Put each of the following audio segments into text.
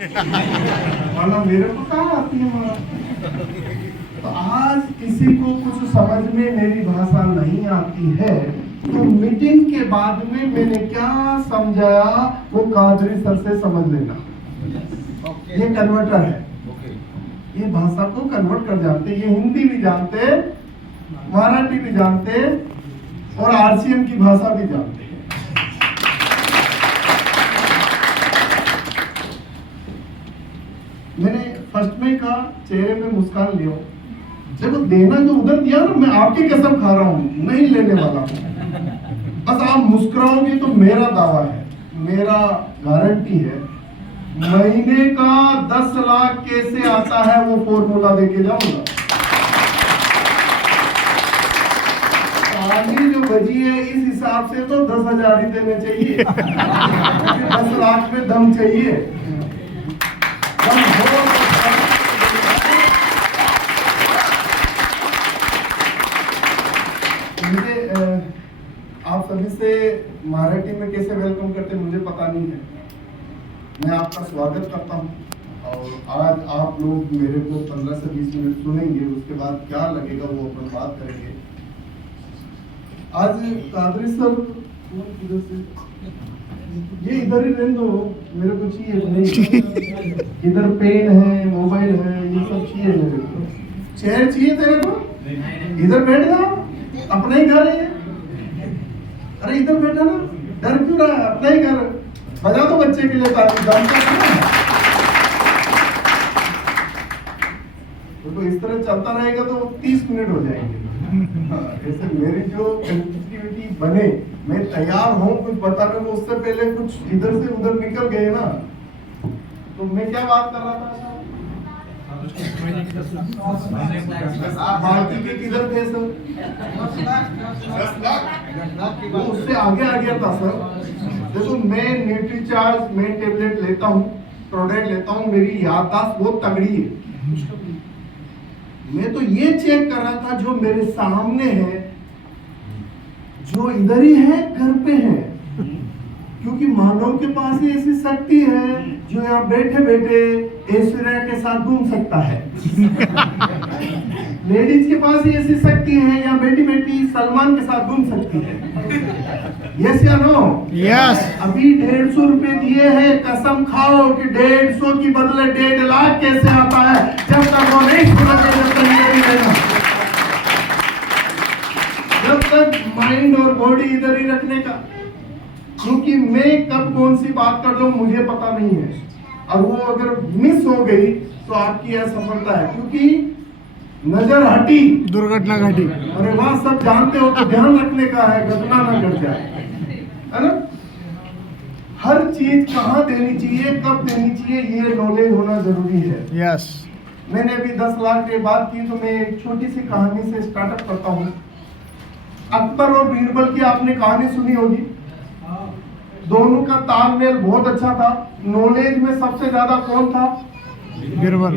वरना मेरे को कहाँ आती है मारा। तो आज किसी को कुछ समझ में मेरी भाषा नहीं आती है तो मीटिंग के बाद में मैंने क्या समझाया वो कादरी सर से समझ लेना। ये कन्वर्टर है, ये भाषा को कन्वर्ट कर जानते, ये हिंदी भी जानते, मराठी भी जानते और आरसीएम की भाषा भी जानते हैं। मैंने फर्स्ट में कहा चेहरे पे मुस्कान लियो, देखो देना जो उधर दिया ना मैं आपकी कसम खा रहा हूं नहीं लेने वाला हूं, बस आप मुस्कुराओगे तो मेरा दावा है, मेरा गारंटी है महीने का 10 लाख कैसे आता है वो फॉर्मूला देके जाऊंगा। आगे जो बजी है इस हिसाब से तो 10,000 ही देने चाहिए 10 लाख में दम चाहिए। मुझे आप सभी से मराठी में कैसे वेलकम करते मुझे पता नहीं है, मैं आपका स्वागत करता हूं और आज आप लोग मेरे को 15 से 20 मिनट सुनेंगे, उसके बाद क्या लगेगा वो अपन बात करेंगे। आज कादरी सर इधर से ये इधर ही रहने दो, मेरे को चाहिए नहीं, इधर पेन है मोबाइल है ये सब चाहिए मेरे को, चेयर चाहिए तेरे को, इधर बैठ जाओ अपना ही घर है, अरे इधर बैठा ना, डर क्यों रहा है, अपना ही घर, बजा दो बच्चे के लिए ताली, तो इस तरह चलता रहेगा तो 30 मिनट हो जाएंगे। ऐसे मेरी जो कंटिन्यूटी बने, मैं तैयार हूँ कुछ बताने को, उससे पहले कुछ इधर से उधर निकल गए ना, तो मैं क्या बात कर रहा था, बाकी के किधर थे सर, 10 लाख वो उससे आगे आ गया था सर। देखो मैं न्यूट्रीचार्ज मैं टेबलेट लेता हूँ, प्रोडक्ट लेता हूँ, मेरी याददाश्त बहुत तगड़ी है। मैं तो ये चेक कर रहा था जो मेरे सामने है, जो इधर ही है घर पे है, क्योंकि मानव के पास ही ऐसी शक्ति है जो यहाँ बैठे बैठे ऐश्वर्या के साथ घूम सकता है लेडीज के पास ही ऐसी शक्ति है यहाँ बैठी बैठी सलमान के साथ घूम सकती है। यस या नो? यस। अभी 150 रुपए दिए हैं, कसम खाओ कि 150 की बदले 1.5 लाख कैसे आता है, जब तक वो नहीं सुनेंगे जब तक नहीं रहना, जब तक माइंड और बॉडी इधर ही रखने का, क्योंकि मैं कब कौन सी बात कर दूं मुझे पता नहीं है, और वो अगर मिस हो गई तो आपकी असफलता है, क्योंकि नजर हटी दुर्घटना घटी। अरे वाह, सब जानते हो तो ध्यान रखने का है, घटना ना घट जाए, है ना। हर चीज कहाँ देनी चाहिए कब देनी चाहिए ये नॉलेज होना जरूरी है। यस। मैंने अभी 10 लाख की बात की तो मैं एक छोटी सी कहानी से स्टार्टअप करता हूँ। अकबर और बीरबल की आपने कहानी सुनी होगी, दोनों का तालमेल बहुत अच्छा था। नॉलेज में सबसे ज्यादा कौन था? बीरबल।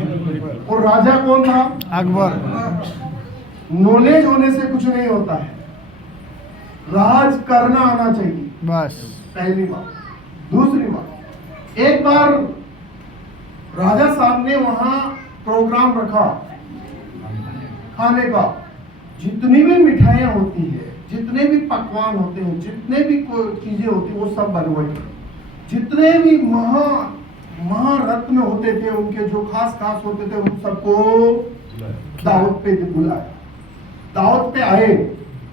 और राजा कौन था? अकबर। नॉलेज होने से कुछ नहीं होता है, राज करना आना चाहिए, बस पहली बात। दूसरी बात, एक बार राजा साहब ने वहां प्रोग्राम रखा खाने का, जितनी भी मिठाइयाँ होती है, जितने भी पकवान होते हैं, जितने भी चीजें होती वो सब बनवाई, जितने भी महारत्न होते थे उनके जो खास खास होते थे उन सबको दावत पे बुलाया, दावत पे आए।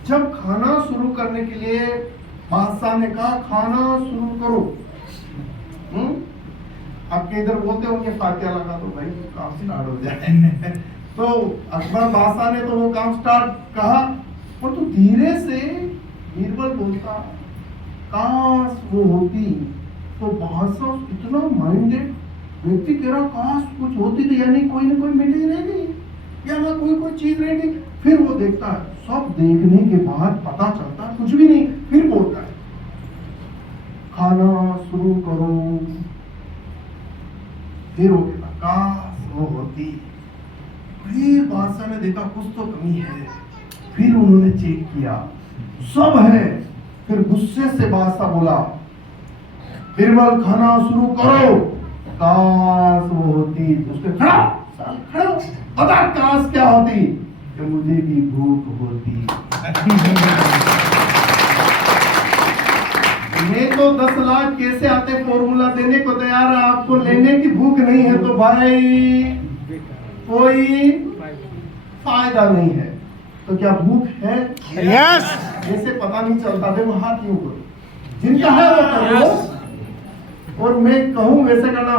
जब खाना शुरू करने के लिए बादशाह ने कहा खाना शुरू करो, आपके इधर बोलते होंगे फातिहा लगा दो भाई काम स्टार्ट हो जाए तो अकबर बादशाह ने तो वो काम स्टार्ट कहा, और तो धीरे से बीरबल बोलता काश वो होती, तो बादशाह इतना माइंडेड व्यक्ति कह रहा काश कुछ होती तो यानी कोई ना कोई मीटिंग रह गई या ना कोई चीज रह गई। फिर वो देखता है, सब देखने के बाद पता चलता कुछ भी नहीं, फिर बोलता है खाना शुरू करो। फिर वो कहता काश वो होती, फिर बादशाह ने देखा कुछ तो कमी है, फिर उन्होंने चेक किया सब है, फिर गुस्से से बादशाह बोला बीरबल खाना शुरू करो। काश वो होती। उसके खड़ा साल खड़ा बता काश क्या होती कि मुझे भी भूख होती। मैं तो 10 लाख कैसे आते फॉर्मूला देने को तैयार है, आपको लेने की भूख नहीं है तो भाई कोई फायदा नहीं है। तो क्या भूख है? यस। जैसे पता नहीं चलता थे वो हाथ क्यों करो, जिनका है वो करो। और मैं कहूँ वैसे करना,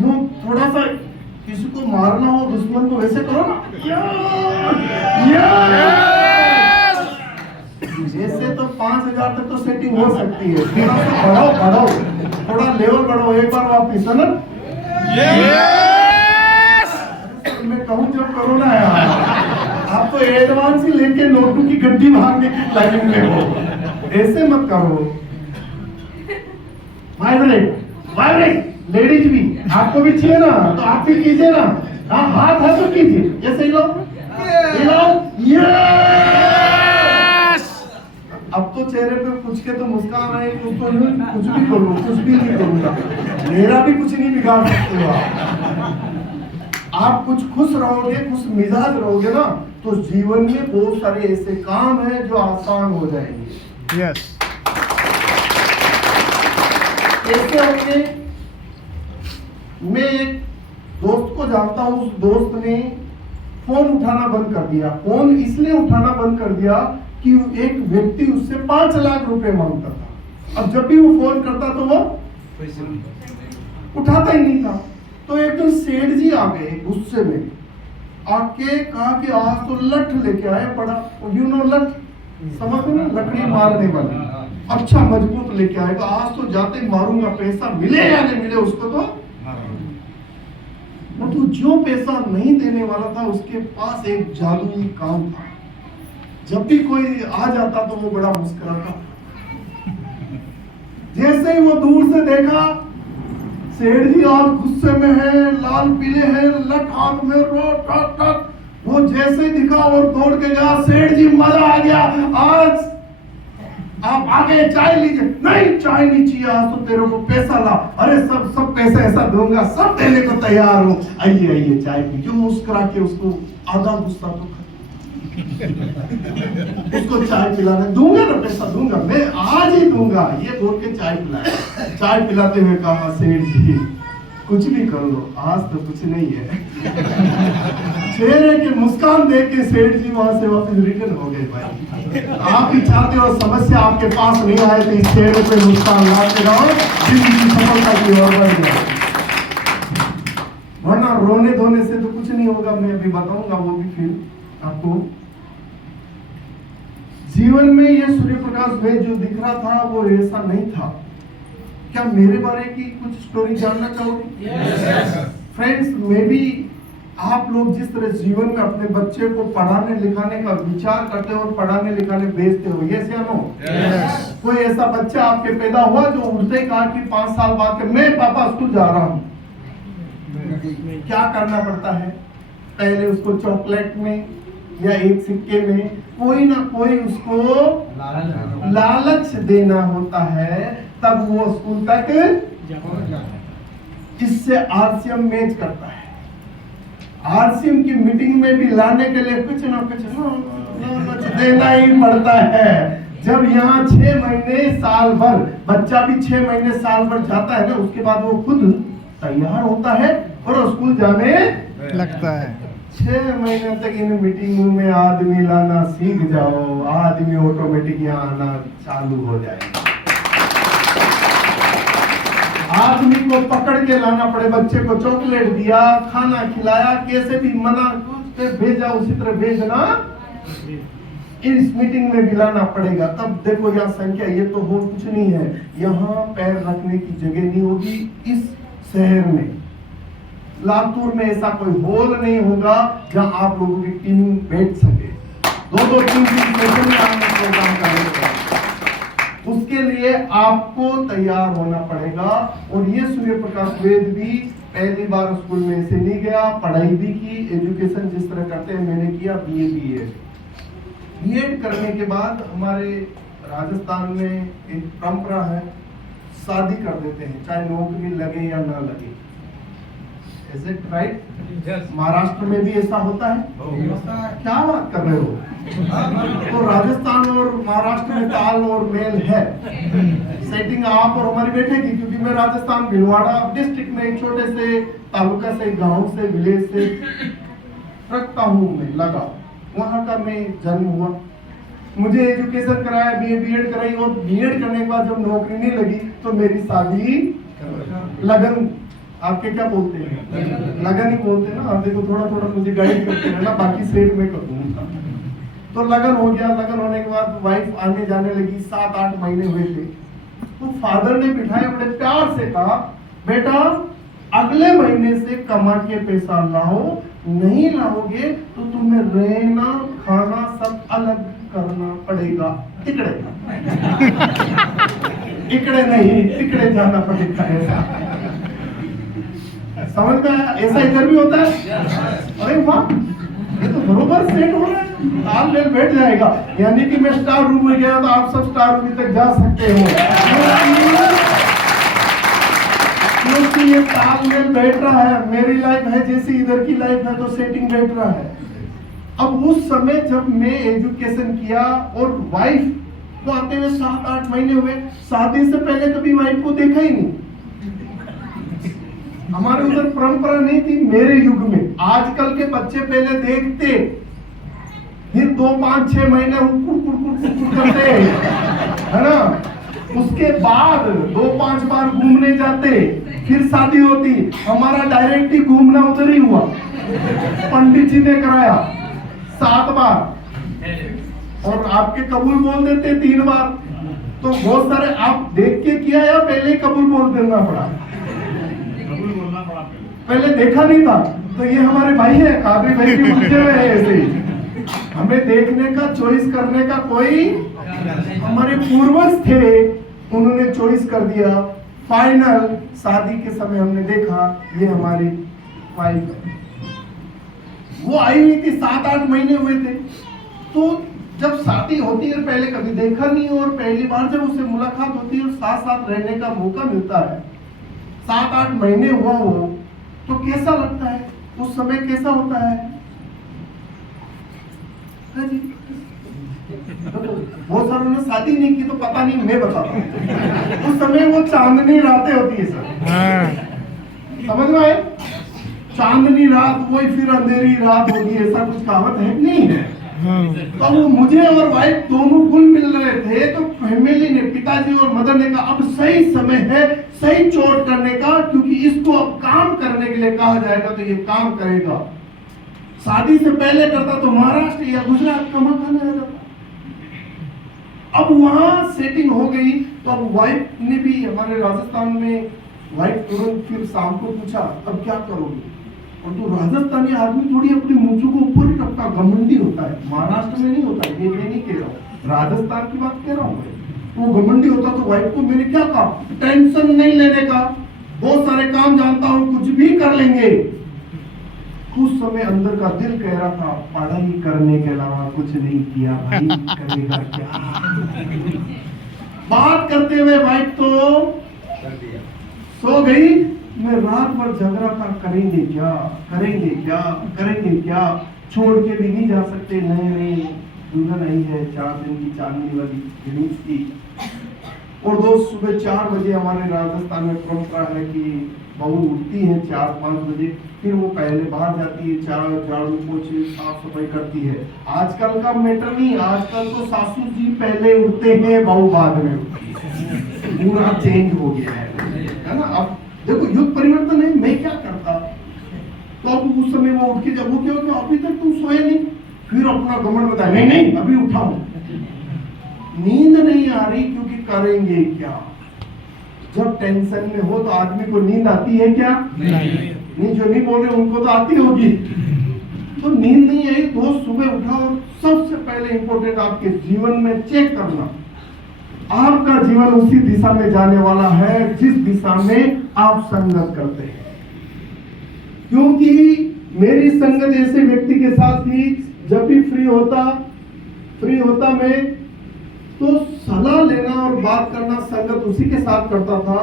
यूं थोड़ा सा किसी को मारना हो दुश्मन को वैसे करो ना। ऐसे तो 5,000 तक तो सेटिंग हो सकती है। थोड़ा सा बढ़ाओ, थोड़ा लेवल बढ़ाओ एक बार वापिस, है ना? मैं कहूँ जब करो ना यार, आप तो एडवांस ही लेके नोटू की गड्डी भागने की प्लानिंग में हो, ऐसे मत करो। वाइब्रेट लेडीज भी आपको भी चाहिए ना, तो आप भी कीजिए ना। हाँ हाथ है तो कीजिए, जैसे हिलाओ। अब तो चेहरे पे कुछ के तो मुस्कान आए, कुछ तो कुछ भी करो, कुछ भी नहीं करूंगा, मेरा भी कुछ नहीं बिगाड़ सकते हो आप कुछ खुश रहोगे, खुश मिजाज रहोगे ना, तो जीवन में बहुत सारे ऐसे काम हैं जो आसान हो जाएंगे। यस। कैसे होंगे? मैं एक दोस्त को जानता हूँ, उस दोस्त ने फोन उठाना बंद कर दिया। फोन इसलिए उठाना बंद कर दिया कि एक व्यक्ति उससे 5 लाख रुपए मांगता था। अब जब भी वो फोन करता तो वो उठाता ही नहीं था। तो एक दिन सेठ जी आ गए गुस्से में, आके कहा कि आज तो लठ लेके आए बड़ा, यू नो लठ, समझ ना, लकड़ी मारने वाली, अच्छा मजबूत लेके आएगा, आज तो जाते ही मारूंगा, पैसा मिले या नहीं मिले उसको तो। तो जो पैसा नहीं देने वाला था उसके पास एक जादुई काम था। जब भी कोई आ जाता तो वो बड़ा मुस्कुराता। जैसे ही वो दूर से देखा सेठ जी आज गुस्से में है, लाल पीले हैं, लठ हाथ में, रो टक टक, वो जैसे ही दिखा और दौड़ के गया। सेठ जी मजा आ गया, आज आप आगे चाय लीजिए। नहीं चाय नहीं चाहिए, आज तो तेरे को पैसा ला। अरे सब पैसा ऐसा दूंगा, सब देने को तैयार हूँ, आइए चाय पीजिए। मुस्कुरा के उसको आधा गुस्सा तो उसको चाय पिलाने दूंगा ना, पैसा दूंगा, मैं आज ही दूंगा, ये बोल के चाय पिलाया। चाय पिलाते हुए कहा सेठ जी कुछ भी कर लो, आज तो कुछ नहीं है। चेहरे के मुस्कान देख के सेठ जी वहां से वापस रिटर्न हो गए। भाई आप ही चाहते हो समस्या आपके पास नहीं आए तो इस चेहरे पे मुस्कान लाते रहो, जिंदगी सफलता की ओर बढ़ जाए। वरना रोने धोने से तो कुछ नहीं होगा। मैं अभी बताऊंगा वो भी फिर आपको। जीवन में ये सूर्य प्रकाश वेद जो दिख रहा था वो ऐसा नहीं था। क्या मेरे बारे की कुछ स्टोरी जानना चाहोगे? फ्रेंड्स, मैं भी आप लोग जिस तरह जीवन में अपने बच्चे को पढ़ाने लिखाने का विचार करते हो और पढ़ाने लिखाने भेजते हो, यस या नो? कोई ऐसा बच्चा आपके पैदा हुआ जो उठते ही कहा कि 5 साल बाद के मैं पापा स्कूल जा रहा हूँ? क्या करना पड़ता है? पहले उसको चॉकलेट में या एक सिक्के में कोई ना कोई उसको लालच देना होता है, तब वो स्कूल तक। इससे आरसीएम मैच करता है। आरसीएम की मीटिंग में भी लाने के लिए कुछ ना कुछ देना ही पड़ता है। जब यहाँ 6 महीने साल भर, बच्चा भी 6 महीने साल भर जाता है ना, उसके बाद वो खुद तैयार होता है और स्कूल जाने लगता है। 6 महीने तक इन मीटिंगों में आदमी लाना सीख जाओ, आदमी ऑटोमेटिक यहाँ आना चालू हो जाएगा। आदमी को पकड़ के लाना पड़े, बच्चे को चॉकलेट दिया, खाना खिलाया, कैसे भी मना के भेजा, उसी तरह भेजना इस मीटिंग में भी लाना पड़ेगा। तब देखो यहाँ संख्या, ये तो हो कुछ नहीं है, यहाँ पैर रखने की जगह नहीं होगी। इस शहर में लातूर में ऐसा कोई हॉल नहीं होगा जहां आप लोगों की टीम बैठ सके। 2-2 टीम में आने प्रोग्राम करेंगे। उसके लिए आपको तैयार होना पड़ेगा। और ये सूर्य प्रकाश वेद भी पहली बार स्कूल में ऐसे नहीं गया, पढ़ाई भी की, एजुकेशन जिस तरह करते हैं मैंने किया, बीएड करने के बाद हमारे राजस्थान में एक परंपरा है, शादी कर देते हैं, चाहे नौकरी लगे या ना लगे। Is it right? महाराष्ट्र में भी ऐसा होता है? क्या बात कर रहे हो? तो राजस्थान और महाराष्ट्र में ताल और मेल है। सेटिंग आप और हमारी बैठेगी, क्योंकि मैं राजस्थान भिलवाड़ा डिस्ट्रिक्ट में एक छोटे से तालुका से, गांव से, विलेज से रखता हूँ मैं लगा, वहां का मैं जन्म हुआ। मुझे एजुकेशन कराया, बीए बीएड कराई, और बीएड करने के बाद जब नौकरी नहीं लगी तो मेरी शादी लगन, आपके क्या बोलते हैं, लगन ही बोलते हैं ना। आप देखो थोड़ा थोड़ा मुझे गाइड करते रहना, बाकी सेट में कर दूंगा। तो लगन हो गया। लगन होने के बाद वाइफ आने जाने लगी, 7-8 महीने हुए थे। तो फादर ने बिठाया, बड़े प्यार से कहा, बेटा अगले महीने से कमा के पैसा लाओ, नहीं लाओगे तो तुम्हें रहना खाना सब अलग करना पड़ेगा। टिकड़े टिकड़े नहीं, टिकड़े जाना पड़ेगा। ऐसा समझ में आया? ऐसा इधर भी होता है। अरे वाह, ये तो बरोबर सेट हो रहा है, तालमेल बैठ जाएगा। यानी कि मैं स्टार रूम में गया तो आप सब स्टार रूम तक जा सकते हो, क्योंकि ये तालमेल बैठ रहा है। मेरी लाइफ है जैसी इधर की लाइफ है, तो सेटिंग बैठ रहा है। अब उस समय जब मैं एजुकेशन किया और वाइफ को आते हुए 7-8 महीने हुए, शादी से पहले कभी वाइफ को देखा ही नहीं। हमारे उधर परंपरा नहीं थी मेरे युग में। आजकल के बच्चे पहले देखते, फिर 2-5-6 महीने कुड़ करते, है ना। उसके बाद 2-5 बार घूमने जाते, फिर शादी होती। हमारा डायरेक्ट ही घूमना उधर ही हुआ, पंडित जी ने कराया 7 बार, और आपके कबूल बोल देते 3 बार। तो बहुत सारे आप देख के किया या पहले कबूल बोल देना पड़ा? पहले देखा नहीं था। तो ये हमारे भाई है, काबरी भाई भी पूछे हुए हैं ऐसे ही। हमें देखने का, चॉइस करने का कोई, हमारे पूर्वज थे, उन्होंने चॉइस कर दिया। फाइनल शादी के समय हमने देखा ये हमारी वाइफ है। वो आई हुई थी, 7-8 महीने हुए थे। तो जब शादी होती है, पहले कभी देखा नहीं, और पहली बार जब उससे मुलाकात होती है और साथ साथ रहने का मौका मिलता है, 7-8 महीने हुआ हो, तो कैसा लगता है? उस समय कैसा होता है? हाँ जी, बहुत सारों ने शादी नहीं की तो पता नहीं, मैं बताता हूँ। उस समय वो चांदनी रातें होती है सर, समझ में आए? चांदनी रात, वही फिर अंधेरी रात होगी, ऐसा कुछ कहावत है नहीं है। तो वो मुझे और वाइफ दोनों गुल मिल रहे थे। तो फैमिली ने, पिताजी और मदर ने कहा अब सही समय है सही चोट करने का, क्योंकि इसको अब काम करने के लिए कहा जाएगा तो ये काम करेगा। शादी से पहले करता तो महाराष्ट्र या गुजरात कमा खाने आ जाता। अब वहां सेटिंग हो गई। तो अब वाइफ ने भी, हमारे राजस्थान में वाइफ तुरंत फिर शाम को पूछा अब क्या करोगे? और तो राजस्थानी आदमी थोड़ी अपनी मूंछों को ऊपर ही रखता, घमंडी होता है। महाराष्ट्र में नहीं होता, ये मैं नहीं कह रहा हूँ, राजस्थान की बात कह रहा हूँ। वो घमंडी होता। तो वाइफ को मैंने क्या कहा, टेंशन नहीं लेने का, बहुत सारे काम जानता हूँ, कुछ भी कर लेंगे। उस समय अंदर का दिल कह रहा था पढ़ाई करने के अलावा कुछ नहीं किया भाई, करेगा क्या? बात करते हुए वाइफ तो सो गई। मैं रात भर जग रहा था, करेंगे क्या, करेंगे क्या, करेंगे क्या? छोड़ के भी नहीं जा सकते। नहीं, दुल्हन आई है 4 दिन की चांदनी वाली गणेश की। और दोस्त सुबह 4 बजे हमारे राजस्थान में परंपरा है कि बहू उठती है 4-5 बजे, फिर वो पहले बाहर जाती है, झाड़ू पोछे साफ सफाई करती है। आजकल का मैटर नहीं, आजकल तो सासू जी पहले उठते हैं, बहू बाद में उठती है। पूरा चेंज हो गया है ना। अब देखो युग परिवर्तन है। मैं क्या करता, तो अब उस समय वो उठ के जब वो क्या अभी तक तुम सोए नहीं, फिर अपना घमंड बताया नहीं अभी उठाऊं, नींद नहीं आ रही, क्योंकि करेंगे क्या? जब टेंशन में हो तो आदमी को नींद आती है क्या? नहीं, जो नहीं बोल रहे उनको तो आती होगी। तो नींद नहीं आई, दोस्त सुबह उठा और सबसे पहले इंपॉर्टेंट आपके जीवन में चेक करना, आपका जीवन उसी दिशा में जाने वाला है जिस दिशा में आप संगत करते हैं। क्योंकि मेरी संगत ऐसे व्यक्ति के साथ थी, जब भी फ्री होता मैं, तो सलाह लेना और बात करना संगत उसी के साथ करता था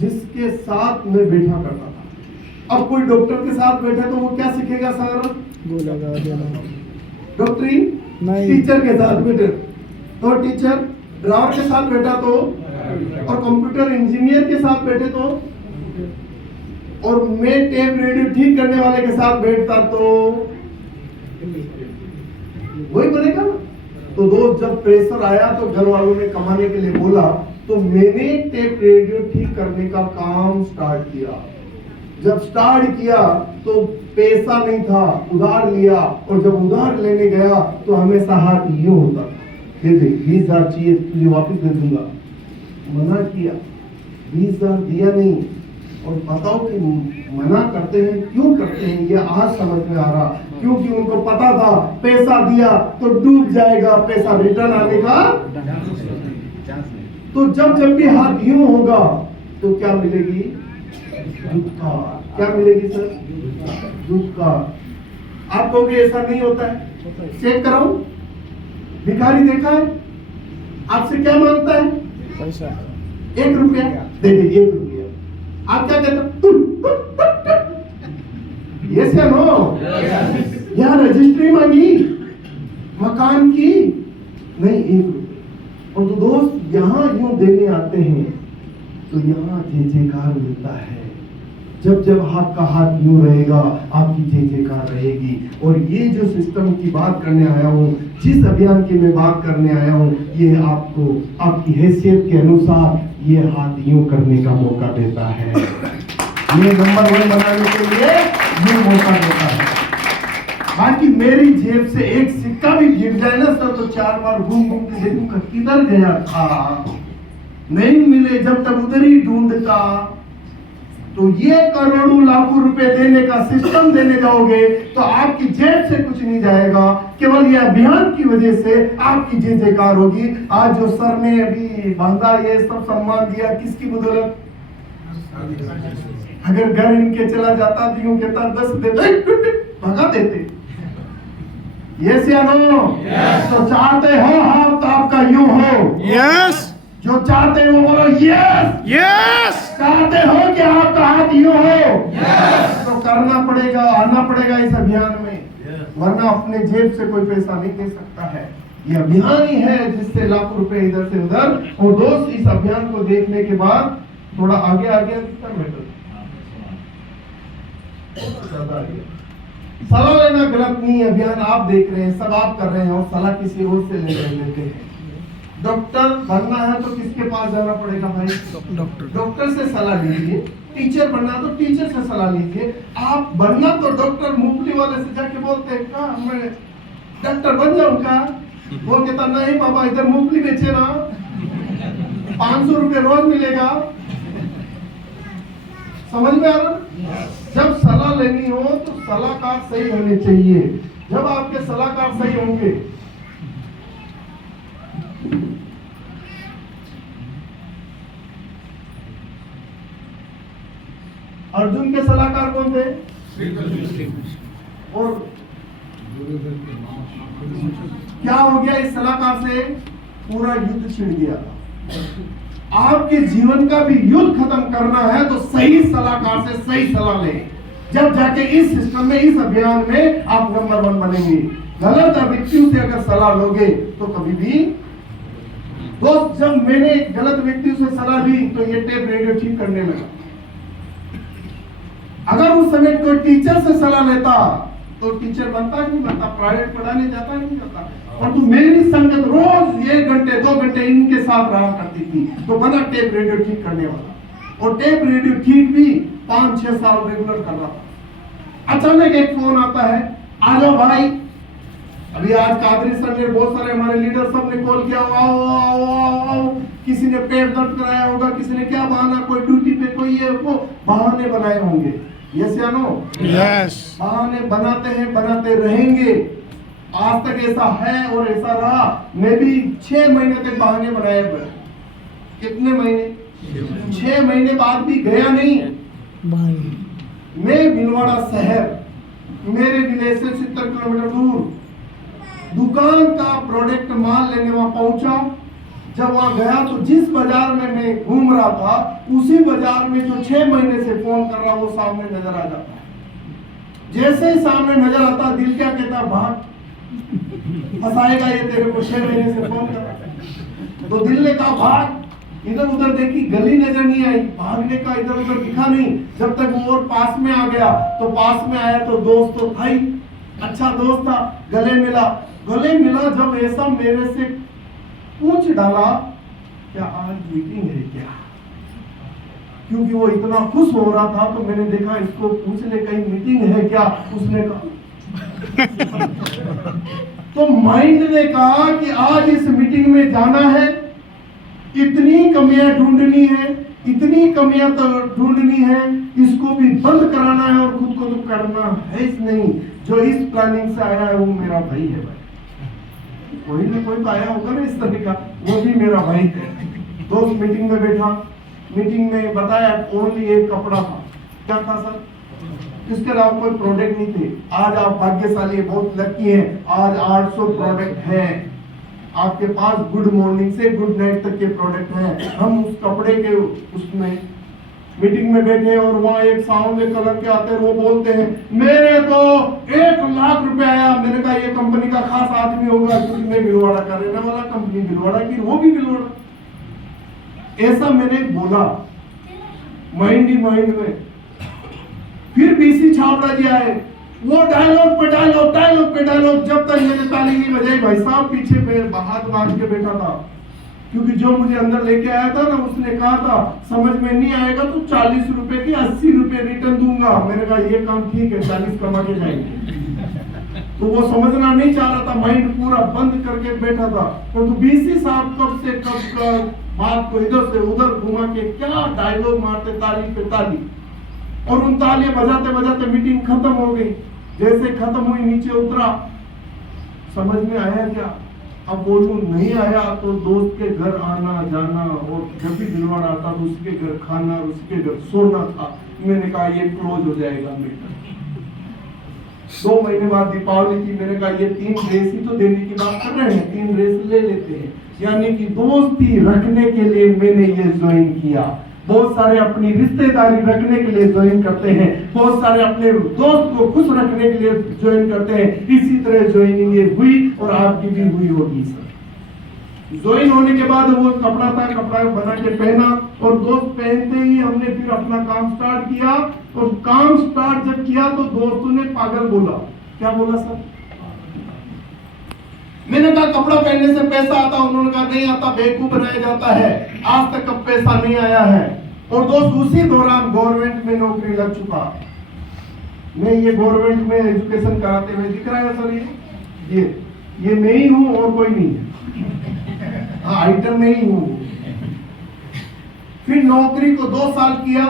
जिसके साथ मैं बैठा करता था। अब कोई डॉक्टर के साथ बैठे तो वो क्या सीखेगा सर? गोला गा देना। डॉक्टरी। नहीं। टीचर के साथ बैठे तो टीचर, ड्राइवर के साथ बैठा तो, और कंप्यूटर इंजीनियर के साथ बैठे तो, और मैं टेप रेडियो ठीक करने वाले के साथ बैठता तो वही बनेगा ना। तो दोस्त जब प्रेशर आया तो घर वालों ने कमाने के लिए बोला, तो मैंने टेप रेडियो ठीक करने का काम स्टार्ट किया। जब स्टार्ट किया तो पैसा नहीं था, उधार लिया, और जब उधार लेने गया तो हमेशा हाथ ये होता था, दे 20,000 चाहिए तुझे वापस दे दूंगा। मना किया, 20,000 दिया नहीं। और बताओ कि मना करते हैं क्यों करते हैं, ये आज समझ में आ रहा। क्योंकि उनको पता था पैसा दिया तो डूब जाएगा, पैसा रिटर्न आने का। तो जब भी हाथ यूं होगा तो क्या मिलेगी? धुतकार। क्या मिलेगी सर? धुतकार। आप कहोगे ऐसा नहीं होता है, चेक कराओ। भिखारी देखा है, आपसे क्या मांगता है? पैसा। 1 रुपया दे दे, 1 रुपया। आप क्या कहते? यस या नो? यहाँ रजिस्ट्री मांगी मकान की, नहीं 1 रुपया। और तो दोस्त यहाँ यूं देने आते हैं तो यहाँ जय जयकार मिलता है। जब आपका हाथ यूं रहेगा, आपकी जय जयकार रहेगी। और ये जो सिस्टम की बात करने आया हूँ, जिस अभियान की मैं बात करने आया हूँ, ये आपको आपकी हैसियत के अनुसार ये हाथ यूं करने का मौका देता है। ये नंबर 1 बनाने के लिए ये मौका देता है। बाकी मेरी जेब से एक सिक्का भी गिर जाए ना सर, तो 4 बार घूम घूम के देखूंगा किधर गया था, नहीं मिले, जब तक उधर ही ढूंढता। तो ये करोड़ों लाखों रुपए देने का सिस्टम देने जाओगे तो आपकी जेब से कुछ नहीं जाएगा, केवल ये अभियान की वजह से आपकी जय जयकार होगी। आज जो सर ने अभी बांधा, ये सब सम्मान दिया, किसकी बदौलत? अगर घर इनके चला जाता तो यूं कहता 10 देते, भगा देते। यस या नो? तो चाहते हो आप तो आपका यूं हो। यस। जो चाहते हो वो बोलो यस। यस। चाहते हो कि आपका हाथ यूं हो? यस। तो करना पड़ेगा, आना पड़ेगा इस अभियान में, वरना अपने जेब से कोई पैसा नहीं दे सकता है। ये अभियान ही है जिससे लाखों रुपए इधर से उधर। और दोस्त इस अभियान को देखने के बाद थोड़ा आगे कितना बेटर, सलाह लेना गलत नहीं है। अभियान आप देख रहे हैं, सब आप कर रहे हैं, और सलाह किसी और से लेते हैं। डॉक्टर बनना है तो किसके पास जाना पड़ेगा भाई? डॉक्टर से सलाह लीजिए। टीचर बनना तो टीचर से सलाह लीजिए। आप बनना तो डॉक्टर मूंगफली वाले से जाके बोलते हैं क्या मैं डॉक्टर बन जाऊं क्या? वो कहता नहीं बाबा, इधर मूंगफली बेचे ना, 500 रुपए रोज मिलेगा। समझ में आ रहा? जब सलाह लेनी हो तो सलाहकार सही होने चाहिए। जब आपके सलाहकार सही होंगे, अर्जुन के सलाहकार कौन थे? और क्या हो गया इस सलाहकार से? पूरा युद्ध छिड़ गया। आपके जीवन का भी युद्ध खत्म करना है तो सही सलाहकार से सही सलाह लें, जब जाके इस सिस्टम में, इस अभियान में आप नंबर 1 बनेंगे। गलत व्यक्तियों से अगर सलाह लोगे तो कभी भी। दोस्त जब मैंने गलत व्यक्तियों से सलाह ली तो ये टेप रेडियो ठीक करने लगा। अगर उस समय कोई टीचर से सलाह लेता तो टीचर बनता नहीं बनता, प्राइवेट पढ़ाने जाता नहीं जाता। और तो मेरी संगत रोज 1 घंटे 2 घंटे इनके साथ रहा करती थी, तो बना टेप रेडियो ठीक करने वाला। और टेप रेडियो ठीक भी 5-6 साल रेगुलर कर रहा था। अचानक एक फोन आता है, आ जाओ भाई। अभी आज कादरी सर ने, बहुत सारे हमारे लीडर सब ने कॉल किया, आओ आओ आओ आओ। किसी ने पेट दर्द कराया होगा, किसी ने क्या बहाना, कोई ड्यूटी पे, कोई ये वो बहाने बनाए होंगे। यस या नो? यस। बहाने बनाते हैं, बनाते रहेंगे। आज तक ऐसा है और ऐसा रहा। मैं भी 6 महीने तक बहाने बनाए हुए। कितने महीने? 6 महीने बाद भी गया नहीं। मैं भीलवाड़ा शहर, मेरे विलेज से 70 किलोमीटर दूर, दुकान का प्रोडक्ट माल लेने वहां पहुंचा। जब वहां गया तो जिस बाजार में मैं घूम रहा था उसी बाजार में जो 6 महीने से फोन कर रहा वो सामने नजर आ जाता है। जैसे ही सामने नजर आता दिल क्या कहता, भाग, फंसाएगा ये तेरे को, 6 महीने से फोन कर रहा है। तो दिल ने कहा भाग, इधर उधर देखी, गली नजर नहीं आई, भागने का इधर उधर दिखा नहीं। जब तक वो और पास में आ गया तो पास में आया तो दोस्त तो था ही, अच्छा दोस्त था, गले मिला जब ऐसा मेरे से पूछ डाला क्या आज मीटिंग है क्या, क्योंकि वो इतना खुश हो रहा था तो मैंने देखा इसको पूछ ले कहीं मीटिंग है क्या। उसने कहा तो माइंड ने कहा कि आज इस मीटिंग में जाना है, इतनी कमियां ढूंढनी है, इतनी कमियां तो ढूंढनी है, इसको भी बंद कराना है और खुद को तो करना है इस नहीं। जो इस प्लानिंग से आया है वो मेरा भाई है। भाई कोई ना कोई तो आया होगा ना इस तरह का, वो भी मेरा भाई है। दोस्त मीटिंग में बैठा, मीटिंग में बताया ओनली एक कपड़ा था। क्या था सर? इसके अलावा कोई प्रोडक्ट नहीं थे। आज आप भाग्यशाली, बहुत लकी हैं, आज 800 प्रोडक्ट हैं आपके पास, गुड मॉर्निंग से गुड नाइट तक के प्रोडक्ट हैं। हम उस कपड़े के उसमें मीटिंग में बैठे और वहाँ एक सांवले कलर के आते हैं, वो बोलते हैं मेरे को 1 लाख रुपए आया। मैंने कहा ये कंपनी का खास आदमी होगा क्योंकि मैं भिलवाड़ा का रहने वाला, कंपनी भिलवाड़ा की, वो भी भिलवाड़ा। ऐसा मैंने बोला माइंड ही माइंड में। फिर बीसी छावड़ा जी आए, वो डायलॉग पे डायलॉग, जब तक मैंने ताली नहीं बजाई भाई साहब पीछे पे हाथ बांध के बैठा था, क्योंकि जो मुझे अंदर लेके आया था ना उसने कहा था समझ में नहीं आएगा तो 40 रुपए की 80 रुपए रिटर्न दूंगा। मैंने कहा ये काम ठीक है, 40 कमा के जाएंगे। तो वो समझना नहीं चाह रहा था, माइंड पूरा बंद करके बैठा था। तो बीसी साहब कब से कब बात को इधर से उधर घुमा के क्या डायलॉग मारते, ताली पे ताली, और उन तालियां बजाते बजाते मीटिंग खत्म हो गई। जैसे खत्म हुई नीचे उतरा, समझ में आया क्या? अब बोलूं नहीं आया तो दोस्त के घर आना जाना, और जब भी दिलवाड़ा आता तो उसके घर खाना, उसके घर सोना था। मैंने कहा ये क्लोज हो जाएगा बेटा। 2 महीने बाद दीपावली थी, मैंने कहा ये 3 ड्रेस ही तो देने की बात कर रहे हैं, 3 ड्रेस ले लेते हैं। यानी कि दोस्ती रखने के लिए मैंने ये ज्वाइन किया। बहुत सारे अपनी रिश्तेदारी रखने के लिए ज्वाइन करते हैं, बहुत सारे अपने दोस्त को खुश रखने के लिए ज्वाइन करते हैं। इसी तरह ज्वाइनिंग ये हुई और आपकी भी हुई होगी सर। ज्वाइन होने के बाद वो कपड़ा था, कपड़ा बना के पहना और दोस्त पहनते ही हमने फिर अपना काम स्टार्ट किया। और काम स्टार्ट जब किया तो दोस्तों ने पागल बोला। क्या बोला सर? मैंने कहा कपड़ा पहनने से पैसा आता, उन्होंने कहा नहीं आता, बेवकूफ बनाया जाता है, आज तक कब पैसा नहीं आया है। और दोस्त उसी दौरान गवर्नमेंट में नौकरी लग चुका। मैं ये गवर्नमेंट में एजुकेशन कराते हुए दिख रहा है सर, ये मैं ही हूँ और कोई नहीं है। हाँ, आइटम में ही हूँ। फिर नौकरी को 2 साल किया,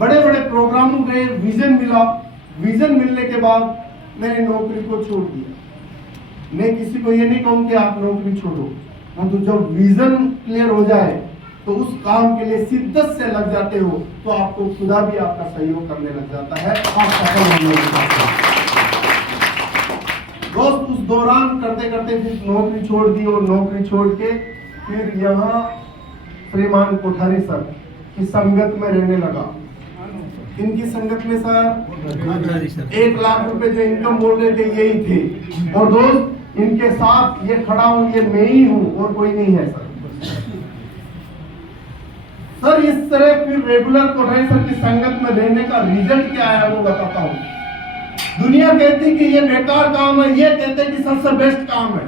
बड़े बड़े प्रोग्रामों गए, विजन मिला। विजन मिलने के बाद मैंने नौकरी को छोड़ दिया। मैं किसी को ये नहीं कहूँ कि आप नौकरी छोड़ो, परंतु जब विजन क्लियर हो जाए तो उस काम के लिए शिद्दत से लग जाते हो तो आपको खुदा भी आपका सहयोग करने लग जाता है, आप सफल होने लग जाते हैं। दोस्त उस दौरान करते करते फिर नौकरी छोड़ दी और नौकरी छोड़ के फिर यहाँ श्रीमान कोठारी सर की संगत में रहने लगा। इनकी संगत में सर 1 लाख रुपए जो इनकम बोल रहे थे यही थे। और दोस्त इनके साथ ये खड़ा हूं, ये मैं ही हूं और कोई नहीं है सर। सर इस तरह फिर रेगुलर कोठारी सर की संगत में रहने का रिजल्ट क्या है वो बताता हूं। दुनिया कहती कि ये बेकार काम है, ये कहते कि सबसे बेस्ट काम है।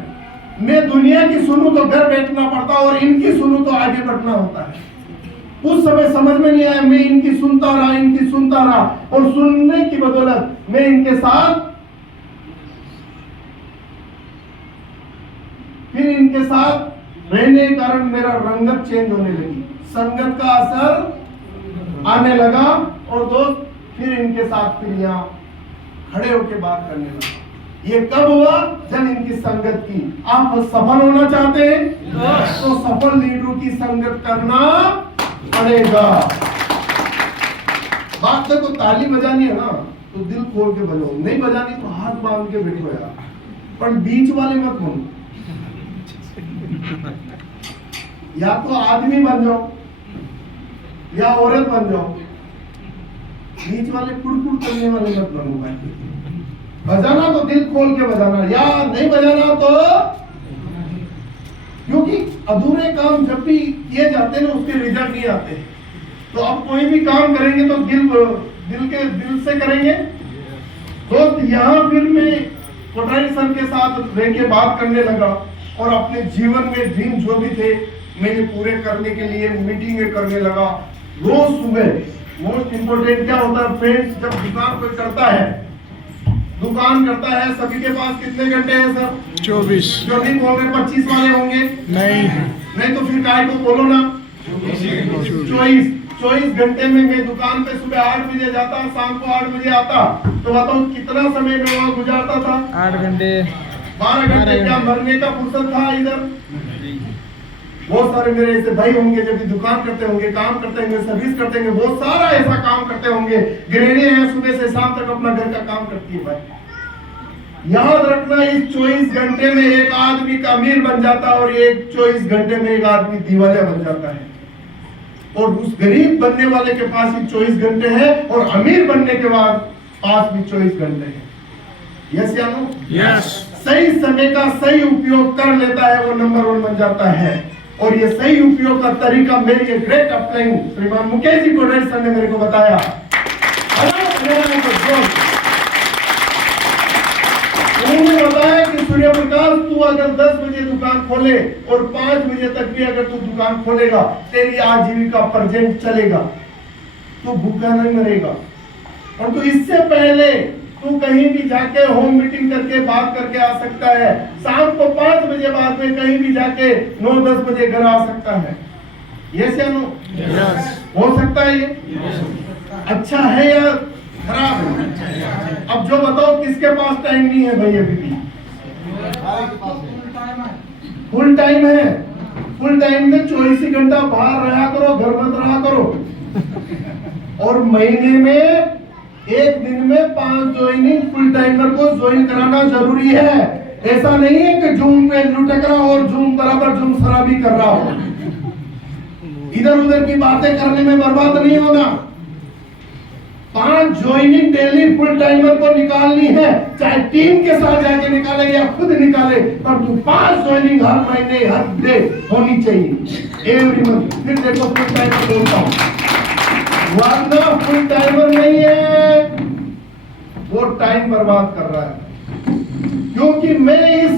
मैं दुनिया की सुनूं तो घर बैठना पड़ता और इनकी सुनूं तो आगे बढ़ना होता है। उस समय समझ में नहीं आया, मैं इनकी सुनता रहा और सुनने की बदौलत मैं इनके साथ फिर इनके साथ रहने के कारण मेरा रंगत चेंज होने लगी, संगत का असर आने लगा। और दोस्त फिर इनके साथ फिर यहाँ खड़े होकर बात करने लगा। ये कब हुआ? जब इनकी संगत की। आप सफल होना चाहते हैं तो सफल लीडरों की संगत करना पड़ेगा। बात देखो, ताली बजानी है ना तो दिल खोल के बजाओ, नहीं बजानी तो हाथ बांध के बैठो यार, पर बीच वाले मत बनो। या तो आदमी बन जाओ या औरत बन जाओ, बीच वाले कुड़कुड़ करने वाले मत बनो भाई। बजाना तो दिल खोल के बजाना, या नहीं बजाना तो, क्योंकि अधूरे काम जब भी किए जाते हैं ना उसके रिजल्ट नहीं आते। तो अब कोई भी काम करेंगे तो दिल से करेंगे। दोस्त यहाँ फिर मैं कोठारी सर के साथ रह के बात करने लगा और अपने जीवन में ड्रीम जो भी थे मैंने पूरे करने के लिए मीटिंगें करने लगा। रोज सुबह मोस्ट इंपोर्टेंट क्या होता है फ्रेंड्स, जब दुकान कोई करता है, दुकान करता है, सभी के पास कितने घंटे हैं सर? 24। जो भी बोल रहे 25 वाले होंगे? नहीं तो फिर काय को बोलो ना 24 घंटे में मैं दुकान पे सुबह 8 बजे जाता, शाम को 8 बजे आता, तो बताओ कितना समय मैं वहाँ गुजारता था? 8 घंटे 12 घंटे। क्या मरने का फुर्सत था इधर? बहुत सारे मेरे ऐसे भाई होंगे जब भी दुकान करते होंगे, काम करते होंगे, सर्विस करते होंगे, बहुत सारा ऐसा काम करते होंगे। गृहिणी है सुबह से शाम तक अपना घर का काम करती है भाई। याद रखना इस 24 घंटे में एक आदमी का अमीर बन जाता है और एक 24 घंटे में एक आदमी दिवालिया बन जाता है। और उस गरीब बनने वाले के पास ही 24 घंटे है और अमीर बनने के बाद पास भी 24 घंटे है। यस या नो? यस। सही समय का सही उपयोग कर लेता है वो नंबर 1 बन जाता है। और ये सही उपयोग का तरीका मेरी ग्रेट अपलाइन श्रीमान मुकेश जी कोठारी सर ने मेरे को बताया। उन्होंने बताया कि सूर्य प्रकाश तू अगर 10 बजे दुकान खोले और 5 बजे तक भी अगर तू दुकान खोलेगा, तेरी आजीविका प्रेजेंट चलेगा, तू भूखा नहीं मरेगा। और तू इससे पहले तू कहीं भी जाके होम मीटिंग करके बात करके आ सकता है। शाम को 5 बजे बाद में कहीं भी जाके 9-10 बजे घर आ सकता है। यस या नो? यस। हो सकता है ये? अच्छा है या खराब है? अब जो बताओ किसके पास टाइम नहीं है भाई? अभी भी फुल टाइम है। फुल टाइम में 24 ही घंटा बाहर रहा करो, घर मत रहा करो। और महीने में एक दिन में 5 ज्वाइनिंग फुल टाइमर को ज्वाइन कराना जरूरी है। ऐसा नहीं है कि जूम पे लुटकरा और जूम बराबर जूम शराबी कर रहा हो। इधर उधर की बातें करने में बर्बाद नहीं होना। 5 ज्वाइनिंग डेली फुल टाइमर को निकालनी है, चाहे टीम के साथ जाके निकाले या खुद निकाले, पर तू 5 ज्वाइनिंग हर महीने हर डे होनी चाहिए, एवरी मंथ। फिर देखो फुल टाइमर बोलता हूँ, वरना फुल टाइमर नहीं है, वो टाइम बर्बाद कर रहा है। क्योंकि मैं इस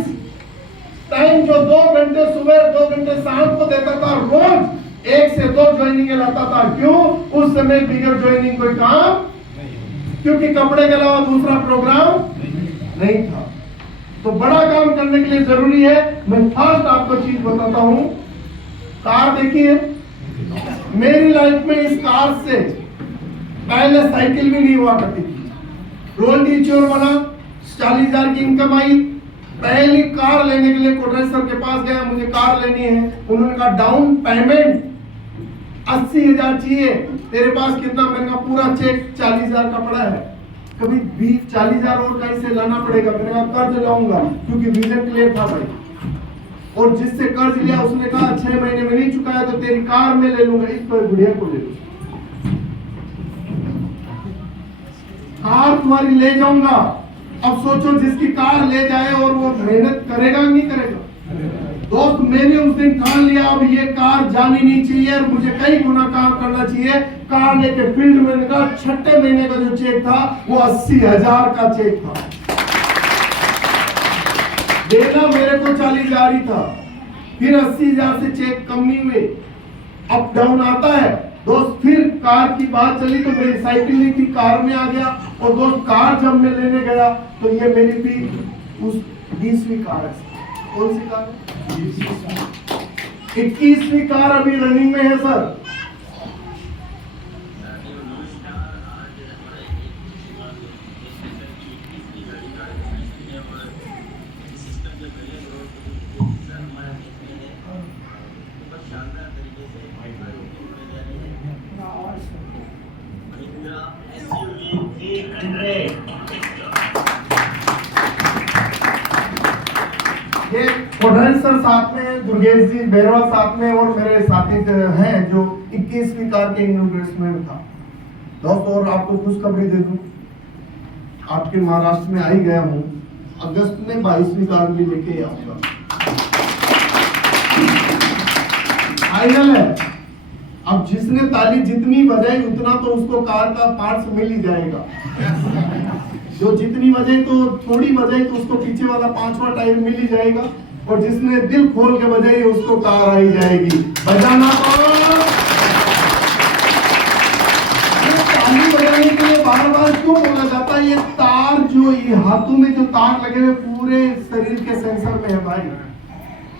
टाइम जो 2 घंटे सुबह 2 घंटे शाम को देता था, रोज 1 से 2 ज्वाइनिंग लाता था। क्यों? उस समय बिगर ज्वाइनिंग कोई काम, क्योंकि कपड़े के अलावा दूसरा प्रोग्राम नहीं था। तो बड़ा काम करने के लिए जरूरी है। मैं फर्स्ट आपको चीज बताता हूं, कार देखिए। मेरी लाइफ में इस कार से पहले साइकिल भी नहीं हुआ करती थी। रोल टीचर बना, 40,000 की इनकम आई। पहली कार लेने के लिए कोठारी सर के पास गया, मुझे कार लेनी है। उन्होंने कहा डाउन पेमेंट 80,000 चाहिए, तेरे पास कितना? मैंने कहा पूरा चेक 40,000 का पड़ा है, कभी 40,000 और कहीं से लाना पड़ेगा। मैंने कहा कर्ज लाऊंगा, क्योंकि विजन क्लियर था भाई। और जिससे कर्ज लिया उसने कहा 6 महीने में नहीं चुकाया तो तेरी कार में ले लूंगा, इस पर बुढ़िया को ले लूंगा, कार तुम्हारी ले जाऊंगा। अब सोचो जिसकी कार ले जाए और वो मेहनत करेगा नहीं करेगा? दोस्त मैंने उस दिन ठान लिया अब ये कार जानी नहीं चाहिए और मुझे कई गुना काम करना चाहिए। कार लेके फील्ड में निकला, 6 महीने का जो चेक था वो 80,000 का चेक था। देना मेरे को 40,000 ही था, फिर 80,000 से चेक कम नहीं हुए, अप डाउन आता है। दोस्त फिर कार की बात चली तो मेरी साइकिल नहीं थी, कार में आ गया। और दोस्त कार जब मैं लेने गया तो ये मेरी भी उस 20वीं कार है। कौन सी कार? 21वीं कार अभी रनिंग में है सर। ये कोठारी सर साथ में, दुर्गेश जी बेरवा साथ में और मेरे साथी हैं जो 21वीं कार के इनॉग्रेशन में था। दोस्तों और आपको खुशखबरी दे दूं, आपके महाराष्ट्र में आ ही गया हूँ, अगस्त में 22वीं कार भी लेके आऊंगा। फाइनल है। अब जिसने ताली जितनी बजाई उतना तो उसको कार का पार्ट्स मिल ही जाएगा। जो जितनी बजाई तो थोड़ी बजाई तो उसको पीछे वाला 5वां टायर मिल ही जाएगा, और जिसने दिल खोल के बजाई उसको कार आई जाएगी। बजाना ताली बजाने के लिए बार बार क्यों बोला जाता है? ये तार जो ये हाथों में जो तार लगे हुए पूरे शरीर के सेंसर में है भाई।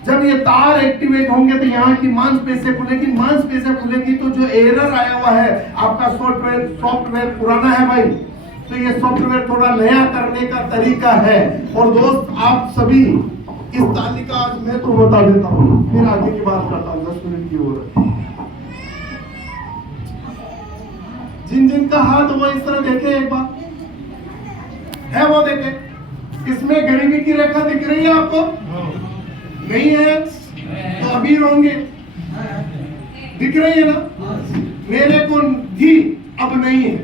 जब ये तार एक्टिवेट होंगे तो यहाँ की मांसपेशियां खुलेगी, मांसपेशियां खुलेगी तो जो एरर आया हुआ है आपका सॉफ्टवेयर पुराना है भाई, तो ये सॉफ्टवेयर थोड़ा नया करने का तरीका है। और दोस्त आप सभी इस ताली का आज मैं तो बता देता हूँ, फिर आगे की बात करता हूँ। 10 मिनट की ओर जिन जिन का हाथ वो इस तरह देखे, एक बार है वो देखे, इसमें गरीबी की रेखा दिख रही है आपको? नहीं है तो अमीर होंगे, दिख रही है ना? मेरे को थी अब नहीं है।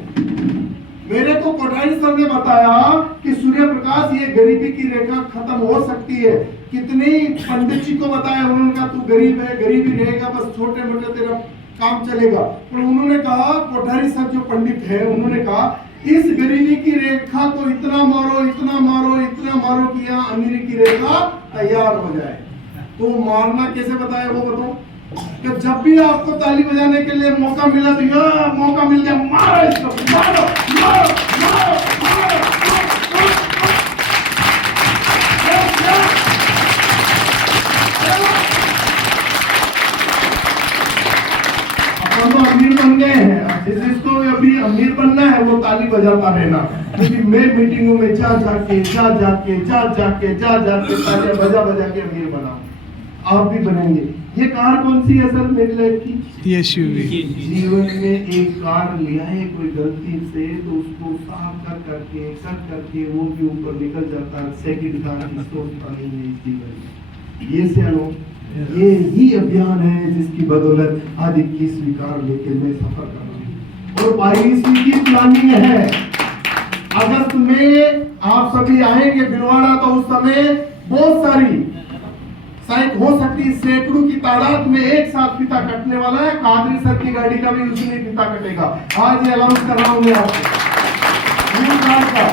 मेरे को कोठारी सर ने बताया कि सूर्य प्रकाश ये गरीबी की रेखा खत्म हो सकती है। कितने पंडित जी को बताया, उन्होंने कहा तू गरीब है, गरीबी रहेगा, बस छोटे मोटे तेरा काम चलेगा। पर उन्होंने कहा, कोठारी सर जो पंडित है उन्होंने कहा इस गरीबी की रेखा को इतना मारो, इतना मारो, इतना मारो कि यहाँ अमीरी की रेखा तैयार हो जाए। तो मारना कैसे बताया वो बताओ? कि जब भी आपको ताली बजाने के लिए मौका मिला तो यह मौका मिल गया, मारो इसको, मारो मारो मारो मारो, अपन अमीर बन गए हैं। जिसको अभी अमीर बनना है वो ताली बजाता रहना, क्योंकि मैं मीटिंगों में जा जाके तालियां बजा बजा के अमीर बना। आप भी बनेंगे। ये कार कौन सी है सर मेरी लाइफ की? एसयूवी। जीवन में एक कार लिया है कोई गलती से तो उसको साफ कर करके वो भी ऊपर निकल जाता है। सेकंड कार की सोचता नहीं है इस जीवन में। ये सियानो, ये ही अभियान है जिसकी बदौलत आज 21वीं कार लेके मैं सफर कर रहा हूँ और 22वीं की प्लानिंग है। अगस्त में आप सभी आएंगे भिलवाड़ा, तो उस समय बहुत सारी शायद हो सकती है सैकड़ों की तादाद में एक साथ फीता कटने वाला है। कादरी सर की गाड़ी का भी उसी में फीता कटेगा। आज ये अनाउंस कर रहा हूं मैं आपको। न्यू कार का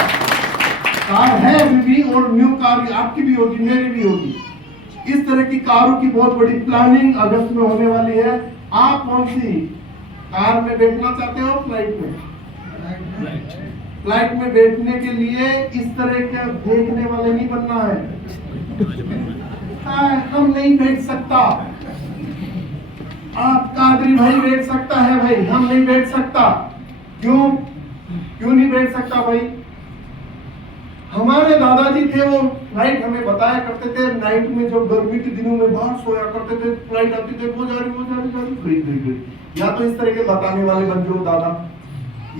कार है अभी भी, और न्यू कार आपकी भी होगी, मेरी भी होगी। इस तरह की कारों की बहुत बड़ी प्लानिंग अगस्त में होने वाली है। आप कौन सी कार में बैठना चाहते हो? फ्लाइट में? फ्लाइट में बैठने के लिए इस तरह के देखने वाले नहीं बनना है। हम नहीं बैठ सकता। आप कादरी भाई बैठ सकता है भाई, हम नहीं बैठ सकता। क्यों नहीं बैठ सकता भाई? हमारे दादाजी थे, वो फ्लाइट हमें बताया करते थे। नाइट में जब गर्मी के दिनों में बाहर सोया करते थे, फ्लाइट आती थी, वो जा रही या तो इस तरह के बताने वाले बन जाओ दादा,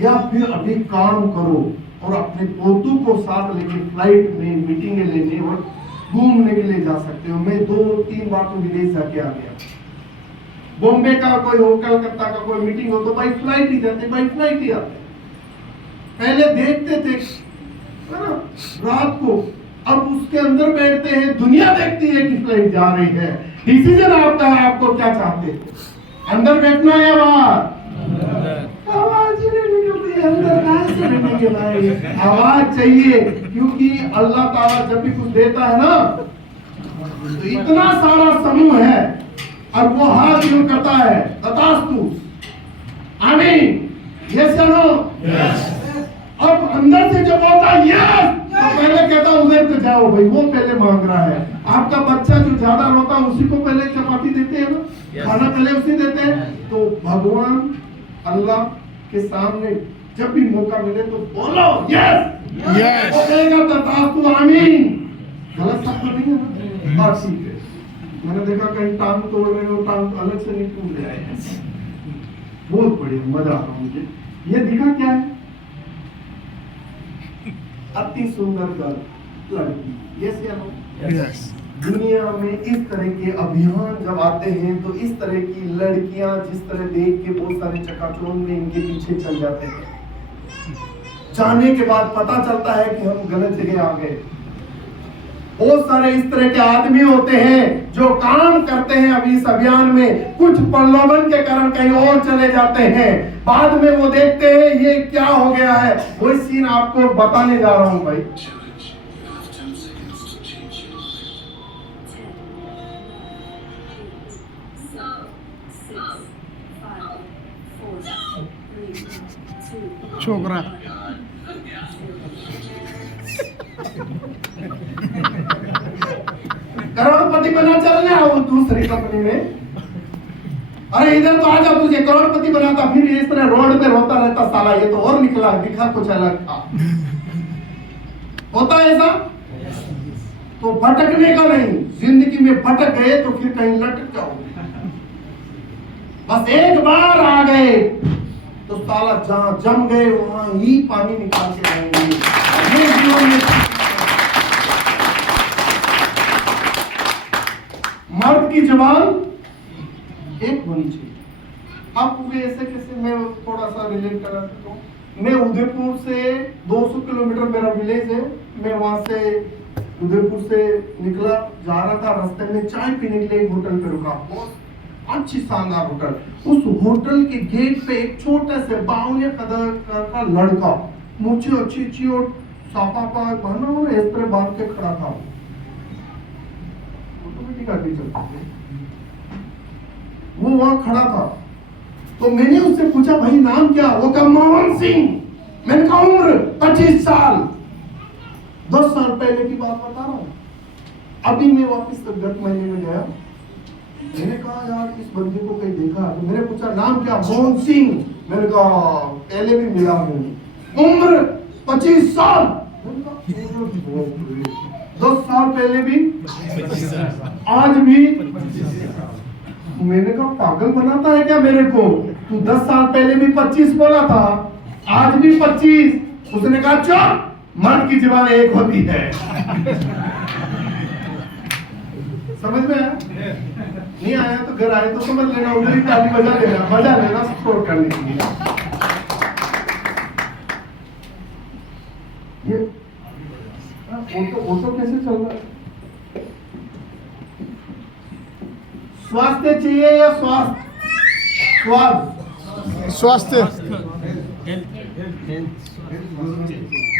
या फिर अभी काम करो और अपने पोतों को साथ लेके फ्लाइट में मीटिंग लेने और घूमने के लिए जा सकते हो। मैं 2-3 बार तो विदेश जाके आ गया। बॉम्बे का कोई हो, कलकत्ता का कोई मीटिंग हो तो बाई फ्लाइट ही जाते, बाई फ्लाइट ही आते। पहले देखते थे रात को, अब उसके अंदर बैठते हैं, दुनिया देखती है कि फ्लाइट जा रही है। डिसीजन आपका है, आपको क्या चाहते हैं, अंदर बैठना है या बाहर? आवाज नहीं निकलती, अंदर कहां से बैठेंगे भाई? आवाज चाहिए, क्योंकि अल्लाह ताला जब भी कुछ देता है ना तो इतना सारा समूह है और वो हाथ यूं करता है, तथास्तु, आमीन, यस या नो? यस। अब अंदर से जब होता है यस, तो पहले कहता उधर तो जाओ भाई, वो पहले मांग रहा है। आपका बच्चा जो ज्यादा रोता है उसी को पहले चपाती देते हैं ना, खाना पहले उसी देते हैं। तो भगवान अल्लाह के सामने जब भी मौका मिले तो बोलो यस, यस, वो कहेगा तथास्तु, आमीन। गलत शब्द नहीं है ना? हाँ ठीक है। मैंने देखा कहीं टांग तोड़ रहे हो, टांग अलग से नहीं टूट रहा है। बहुत बढ़िया, मजा आ रहा मुझे। ये दिखा क्या है? अति सुंदर गर्ल लड़की, यस या नो? यस। दुनिया में इस तरह के अभियान जब आते हैं तो इस तरह की लड़कियां जिस तरह देख के बहुत सारे चकाचौंध में इनके पीछे चल जाते हैं। जाने के बाद पता चलता है कि हम गलत जगह आ गए। बहुत सारे इस तरह के आदमी होते हैं जो काम करते हैं अभी इस अभियान में, कुछ प्रलोभन के कारण कहीं और चले जाते हैं, बाद में वो देखते हैं ये क्या हो गया है। वही सीन आपको बताने जा रहा हूं भाई। छोकरा करोड़पति बना चल रहा वो दूसरी कंपनी में। अरे इधर तो आ जा, तुझे करोड़पति बनाता, फिर इस तरह रोड पे रोता रहता साला, ये तो और निकला दिखा कुछ अलग था। होता है ऐसा? तो भटकने का नहीं, जिंदगी में भटक गए तो फिर कहीं लटक जाओगे। बस एक बार आ गए तो साला जहां जम गए वहां ही पानी निकाल के रहेंगे। ये जीवन में मर्द की जबान एक होनी चाहिए। आप पूरे ऐसे कैसे, मैं थोड़ा सा रिलेट करा सकता हूँ। मैं उदयपुर से 200 किलोमीटर मेरा विलेज है, मैं वहां से उदयपुर से निकला, जा रहा था, रास्ते में चाय पीने के लिए एक होटल पे रुका, बहुत अच्छी शानदार होटल। उस होटल के गेट पे एक छोटा से 52 कदर का लड़का, मुझे अच्छी अच्छी और साफा पहना और इस तरह बांध के खड़ा था। ऑटोमेटिक आगे चलते थे, वो वहां खड़ा था। तो मैंने उससे पूछा भाई नाम क्या? वो कहा मोहन सिंह। मैंने कहा उम्र 25 साल। 10 साल पहले की बात बता रहा हूँ। अभी मैं वापस गत महीने में गया, मैंने कहा यार इस बंदे को कहीं देखा, तो मैंने पूछा नाम क्या? मोहन सिंह। मैंने कहा पहले भी मिला हूँ। उम्र 25 साल। 10 साल पहले भी, आज भी। मैंने कहा पागल बनाता है क्या मेरे को? तू 10 साल पहले भी 25 बोला था, आज भी 25। उसने कहा चुप, मर्द की जुबान एक होती है। समझ में आया? नहीं आया तो घर आए तो समझ लेना, उधर ही ताली बजा लेना, मजा लेना सपोर्ट करने के लिए। ये ऑटो कैसे चल रहा है? स्वास्थ्य चाहिए या स्वास्थ्य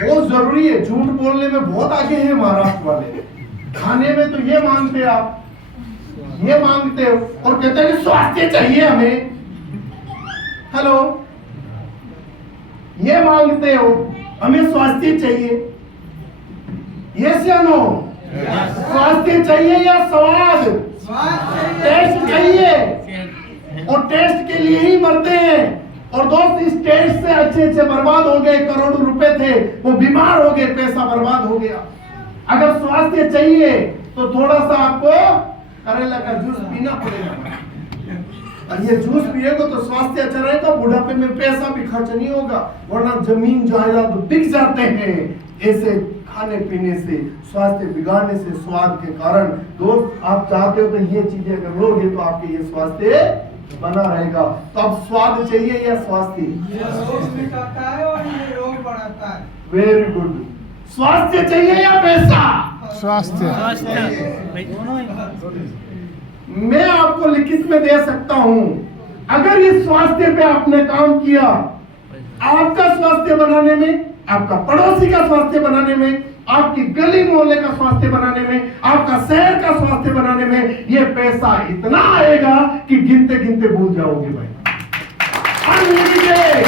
बहुत जरूरी है। झूठ बोलने में बहुत आगे हैं महाराष्ट्र वाले। खाने में तो ये मांगते आप, ये मांगते हो और कहते हैं कि स्वास्थ्य चाहिए हमें। हेलो, ये मांगते हो हमें स्वास्थ्य चाहिए, यस या नो? स्वास्थ्य चाहिए या स्वाद? टेस्ट चाहिए, और टेस्ट के लिए ही मरते हैं। और दोस्त इस टेस्ट से अच्छे बर्बाद हो गए, करोड़ों रुपए थे वो बीमार हो गए, पैसा बर्बाद हो गया। अगर स्वास्थ्य चाहिए तो थोड़ा सा आपको करेला का जूस पीना पड़ेगा। और ये जूस पिएगा तो स्वास्थ्य अच्छा रहेगा, बुढ़ापे में पैसा भी खर्च नहीं होगा, वरना जमीन जायदाद बिक जाते हैं ऐसे खाने पीने से, स्वास्थ्य बिगाड़ने से, स्वाद के कारण। दोस्त आप चाहते हो तो ये चीजें अगर लोगे तो आपके ये स्वास्थ्य बना रहेगा। तो अब स्वाद चाहिए या स्वास्थ्य? Very good. स्वास्थ्य चाहिए या पैसा? स्वास्थ्य। मैं आपको लिखित में दे सकता हूं, अगर इस स्वास्थ्य पे आपने काम किया, आपका स्वास्थ्य बनाने में, आपका पड़ोसी का स्वास्थ्य बनाने में, आपकी गली मोहल्ले का स्वास्थ्य बनाने में, आपका शहर का स्वास्थ्य बनाने में, ये पैसा इतना आएगा कि गिनते गिनते भूल जाओगे भाई। अनलिमिटेड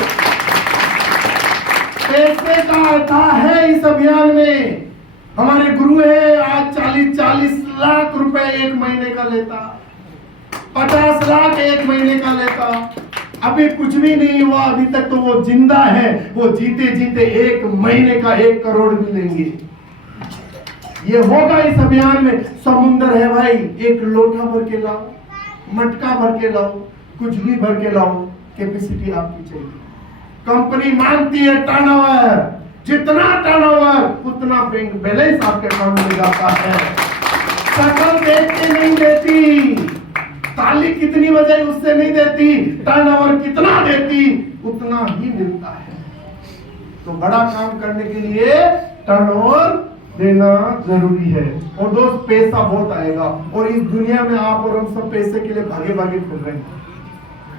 पैसे का अथाह है इस अभियान में। हमारे गुरु है, आज 40 लाख रुपए एक महीने का लेता, 50 लाख एक महीने का लेता। अभी कुछ भी नहीं हुआ, अभी तक तो वो जिंदा है, वो जीते जीते एक महीने का 1 करोड़ भी लेंगे। ये होगा इस अभियान में। समुंदर है भाई, एक लोटा भर के लाओ, मटका भर के लाओ, कुछ भी भर के लाओ, कैपेसिटी आपकी चाहिए। कंपनी मांगती है टर्नओवर, जितना टर्नओवर उतना बैंक बैलेंस आपके अकाउंट में जाता है। शक्ल देख के नहीं देती, ताली कितनी बजाई उससे नहीं देती, टर्नओवर कितना देती उतना ही मिलता है। तो बड़ा काम करने के लिए टर्नओवर देना जरूरी है। और दोस्त पैसा बहुत आएगा, और इस दुनिया में आप और हम सब पैसे के लिए भागे भागे फिर रहे हैं।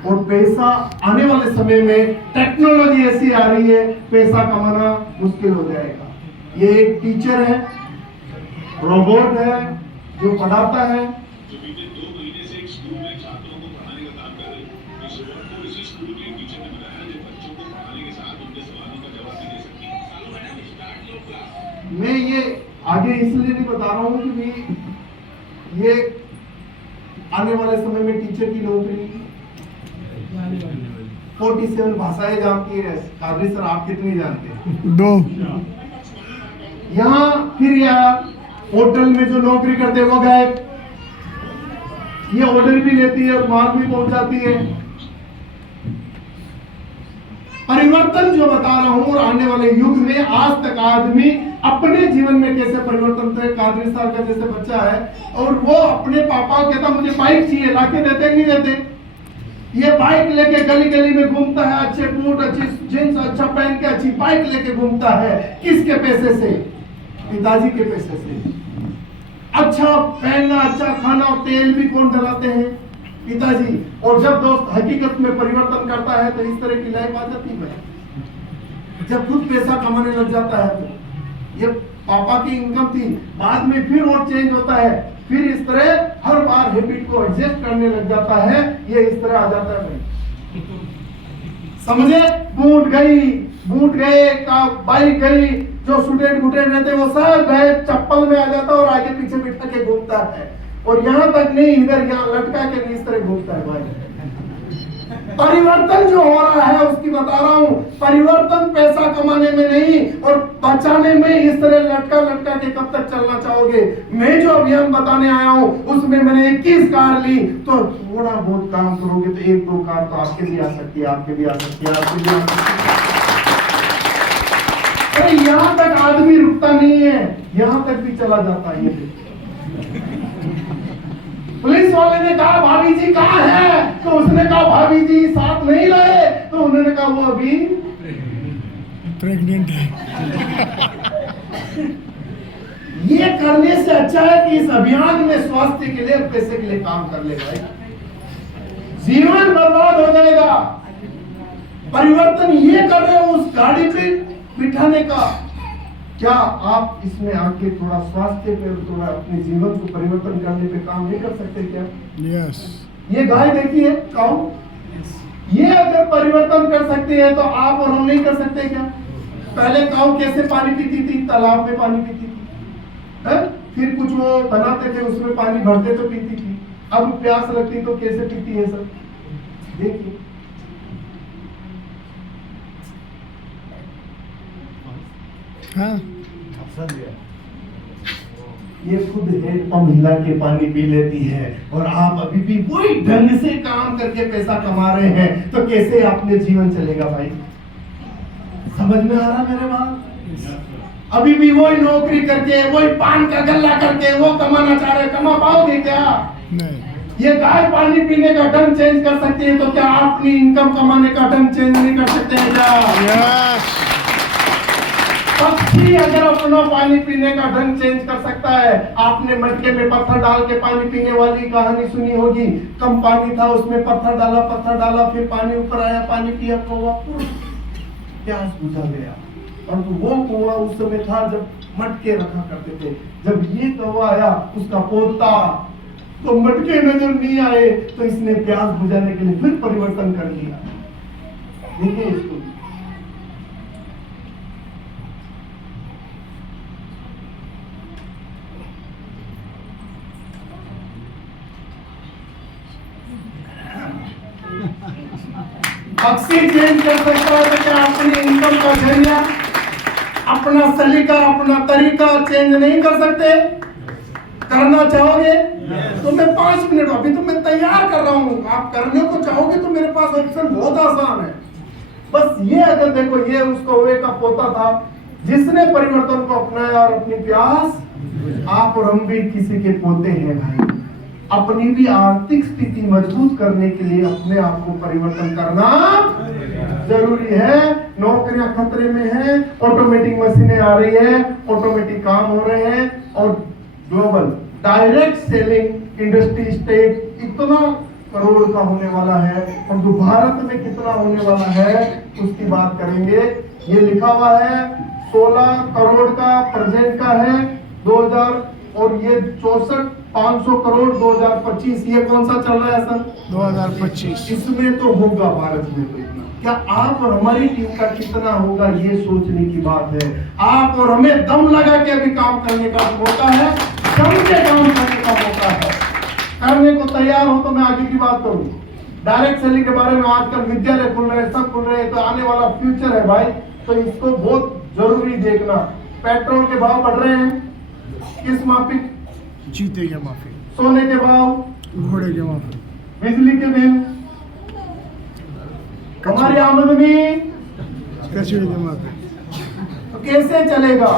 और पैसा आने वाले समय में टेक्नोलॉजी ऐसी आ रही है, पैसा कमाना मुश्किल हो जाएगा। ये एक टीचर है, रोबोट है जो पढ़ाता है। जो बीते 2 महीने से एक स्कूल में छात्रों को पढ़ाने का काम कर रहे हैं। इस रोबोट को इसी स्कूल के टीचर ने बनाया जो बच्चों को पढ़ाने के साथ उनके सवालों का जवाब भी दे सकती है। चालू मैडम स्टार्ट योर क्लास। मैं ये आगे इसलिए नहीं बता रहा हूँ कि ये आने वाले समय में टीचर की नौकरी 47 भाषाएं जानती है। कादरी सर आप कितनी जानते हैं? 2 यहाँ फिर यहाँ होटल में जो नौकरी करते हैं वो गए, ये ऑर्डर भी लेती है और माल भी पहुंचाती है। परिवर्तन जो बता रहा हूं, और आने वाले युग में आज तक आदमी अपने जीवन में कैसे परिवर्तन थे। कादरी साहब का जैसे बच्चा है और वो अपने पापा को कहता मुझे बाइक चाहिए, लाके देते नहीं देते। ये बाइक लेके गली गली में घूमता है, अच्छे बूट अच्छी जींस अच्छा पहन के अच्छी बाइक लेके घूमता है। किसके पैसे से? पिताजी के पैसे से। अच्छा पहनना, अच्छा खाना, तेल भी कौन डलाते हैं? पिताजी। और जब दोस्त हकीकत में परिवर्तन करता है तो इस तरह की लाइफ आ जाती है। जब खुद पैसा कमाने लग जाता है तो ये पापा की इनकम थी, बाद में फिर और चेंज होता है, फिर इस तरह हर बार हैबिट को एडजस्ट करने लग जाता है। ये इस तरह आ जाता है भाई, समझे? बूट गए का बाइक गई, जो स्टूडेंट गुटेड रहते वो सब गए, चप्पल में आ जाता और आगे पीछे बिठा के घूमता है। और यहाँ तक नहीं, इधर यहाँ लटका के भी इस तरह घूमता है भाई। परिवर्तन जो हो रहा है उसकी बता रहा हूँ। परिवर्तन पैसा कमाने में नहीं और बचाने में। इस तरह लटका लटका के कब तक चलना चाहोगे? मैं जो अभियान बताने आया हूँ उसमें मैंने 21 कार ली, तो थोड़ा बहुत काम करोगे तो 1-2 कार तो आपके भी आ सकती है, आपके भी आ सकती है, आपके भी आ सकती है। यहाँ तक आदमी रुकता नहीं है, यहाँ तक भी चला जाता है। ये पुलिस वाले ने कहा भाभी जी कहाँ है, तो उसने कहा भाभी जी साथ नहीं लाए, तो उन्होंने कहा वो अभी प्रेग्नेंट है। ये करने से अच्छा है कि इस अभियान में स्वास्थ्य के लिए, पैसे के लिए काम कर ले भाई। जीवन बर्बाद हो जाएगा। परिवर्तन ये कर रहे हो उस गाड़ी पे बिठाने का, क्या आप इसमें आके थोड़ा स्वास्थ्य पे, थोड़ा अपने जीवन को परिवर्तन करने पे काम नहीं कर सकते क्या? यस। ये गाय देखी है, काऊ, ये अगर परिवर्तन कर सकते हैं तो आप और हम नहीं कर सकते क्या? पहले काऊ कैसे पानी पीती थी? तालाब में पानी पीती थी, है? फिर कुछ वो बनाते थे उसमें पानी भरते तो पीती थी। अब प्यास लगती तो कैसे पीती है सब? देखिए हाँ। ये खुद हेड पंप हिला के पानी पी लेती है, और आप अभी भी वही ढंग से काम करके पैसा कमा रहे हैं, तो कैसे अपने जीवन चलेगा भाई? समझ में आ रहा मेरे बात? अभी भी वही नौकरी करके, वही पान का गल्ला करके वो कमाना चाह रहे, कमा पाओगे क्या? नहीं। ये गाय पानी पीने का ढंग चेंज कर सकती है, तो क्या आप अपनी इनकम कमाने का ढंग चेंज नहीं कर सकते हैं क्या? यस। पक्षी अगर अपना पानी पीने का ढंग चेंज कर सकता है, आपने मटके में पत्थर डाल के पानी पीने वाली कहानी सुनी होगी। कम पानी था उसमें पत्थर डाला, फिर पानी ऊपर आया, पानी पिया, कौवा प्यास बुझा गया। और तो वो कौवा उस समय था जब मटके रखा करते थे। जब ये कौवा आया उसका पोता, तो मटके नजर नहीं आए, तो इसने प्यास बुझाने के लिए फिर परिवर्तन कर लिया। देखिए इसको, पक्षी चेंज कर सकता है तो क्या अपनी इनकम का जरिया, अपना सलीका, अपना तरीका चेंज नहीं कर सकते? करना चाहोगे तो मैं 5 मिनट, अभी तो मैं तैयार कर रहा हूँ, आप करने को चाहोगे तो मेरे पास ऑप्शन बहुत आसान है। बस ये अगर देखो, ये उस कौवे का पोता था, जिसने परिवर्तन को अपनाया और अपनी प्यास, आप और हम भी किसी के पोते हैं भाई। अपनी भी आर्थिक स्थिति मजबूत करने के लिए अपने आप को परिवर्तन करना जरूरी है। नौकरियां खतरे में हैं, ऑटोमेटिक मशीनें आ रही है, ऑटोमेटिक काम हो रहे हैं और global direct selling industry state इतना करोड़ का होने वाला है और जो भारत में कितना होने वाला है उसकी बात करेंगे। ये लिखा हुआ है 16 करोड़ का प्रेजेंट का है 2000 और ये 64,500 करोड़ 2025। ये कौन सा चल रहा है सर? 2025। इसमें तो होगा भारत में तो इतना। क्या आप और हमारी टीम का कितना होगा ये सोचने की बात है। आप और हमें दम लगा के अभी काम करने का मौका है, दम के काम करने का मौका है। करने को तैयार हो तो मैं आगे की बात करूं। डायरेक्ट सेलिंग के बारे में आजकल विद्यालय खुल रहे हैं, सब खुल रहे हैं, तो आने वाला फ्यूचर है भाई, तो इसको बहुत जरूरी देखना। पेट्रोल के भाव बढ़ रहे हैं, किस माफिक? जीते के माफी, सोने के भाव, घोड़े के माफी, बिजली के बिल, हमारी आमदनी, कचरे के माफी। तो कैसे चलेगा?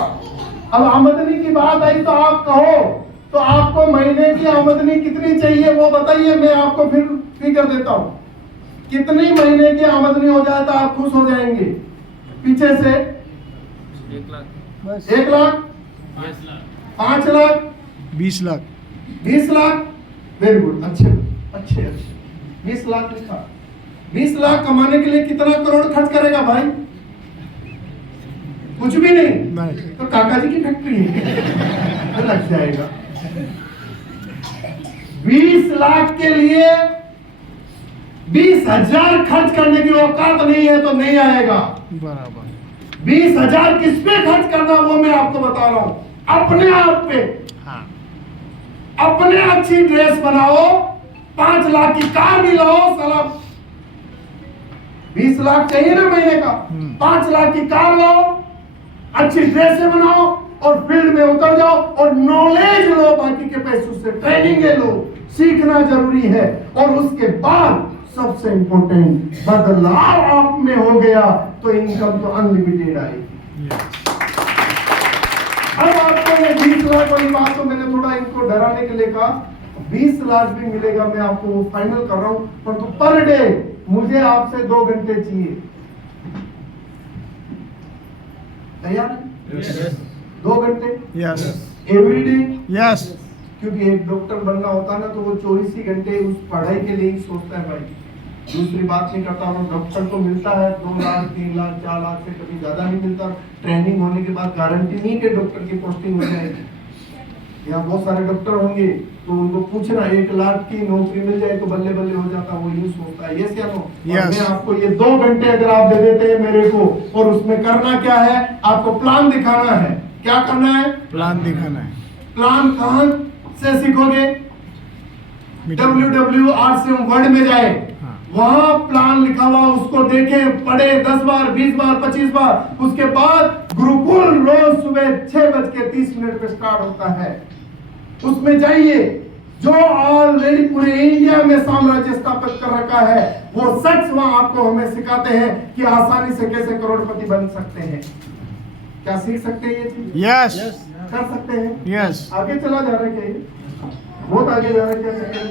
अब आमदनी की बात आई तो आप कहो तो आपको महीने की आमदनी कितनी चाहिए वो बताइए, मैं आपको फिर फिगर देता हूं। कितनी महीने की आमदनी हो जाए तो आप खुश हो जाएंगे? पीछे से 1 लाख, बस 1 लाख, 5 लाख, 20 लाख। 20 लाख, वेरी गुड, अच्छे अच्छे अच्छे। 20 लाख लिखा। 20 लाख कमाने के लिए कितना करोड़ खर्च करेगा भाई? कुछ भी नहीं, नहीं। तो काका जी की फैक्ट्री है तो लग जाएगा। 20 लाख के लिए 20,000 खर्च करने की औकात नहीं है तो नहीं आएगा। बराबर। 20,000 किस पे खर्च करना वो मैं आपको बता रहा हूं, अपने आप पे। हाँ। अपने अच्छी ड्रेस बनाओ, 5 लाख की कार भी लाओ, साला 20 लाख चाहिए ना महीने का, 5 लाख की कार लाओ, अच्छी ड्रेसें बनाओ और फील्ड में उतर जाओ और नॉलेज लो, बाकी के पैसों से ट्रेनिंग लो। सीखना जरूरी है और उसके बाद सबसे इंपॉर्टेंट बदलाव आप में हो गया तो इनकम तो अनलिमिटेड आएगी। अब आपको ये 20 लाख वाली बात तो मैंने थोड़ा इनको डराने के लिए कहा, 20 लाख भी मिलेगा, मैं आपको वो फाइनल कर रहा हूं, पर तो पर डे मुझे आपसे 2 घंटे चाहिए। तैयार है? 2 घंटे यस एवरी डे, यस। क्योंकि एक डॉक्टर बनना होता है ना तो वो 24 ही घंटे उस पढ़ाई के लिए ही सोचता है भाई, दूसरी बात नहीं करता। वो डॉक्टर को मिलता है 2 लाख 3 लाख 4 लाख से कभी ज्यादा नहीं मिलता। ट्रेनिंग होने के बाद गारंटी नहीं कि डॉक्टर की पोस्टिंग हो जाएगी। यहाँ बहुत सारे डॉक्टर होंगे तो उनको पूछना 1 लाख की नौकरी मिल जाए तो बल्ले बल्ले हो जाता, वो यूं सोचता है। यस या नो? Yes. मैं आपको ये 2 घंटे अगर आप दे देते हैं मेरे को, और उसमें करना क्या है, आपको प्लान दिखाना है। क्या करना है? प्लान दिखाना है। प्लान कहां से सीखोगे? WWRCM वर्ड में जाए, हाँ। वहां प्लान लिखा हुआ उसको देखें, पढ़े 10 बार 20 बार 25 बार। उसके बाद गुरुकुल रोज सुबह 6:30 पे स्टार्ट होता है, उसमें जाइए। जो ऑलरेडी पूरे इंडिया में साम्राज्य स्थापित कर रखा है वो सच वहां आपको हमें सिखाते हैं कि आसानी से कैसे करोड़पति बन सकते हैं। क्या सीख सकते हैं ये चीज? यस कर सकते हैं? यस। आगे चला जा रहा है क्या ये? बहुत आगे जा रहा है क्या? सेकंड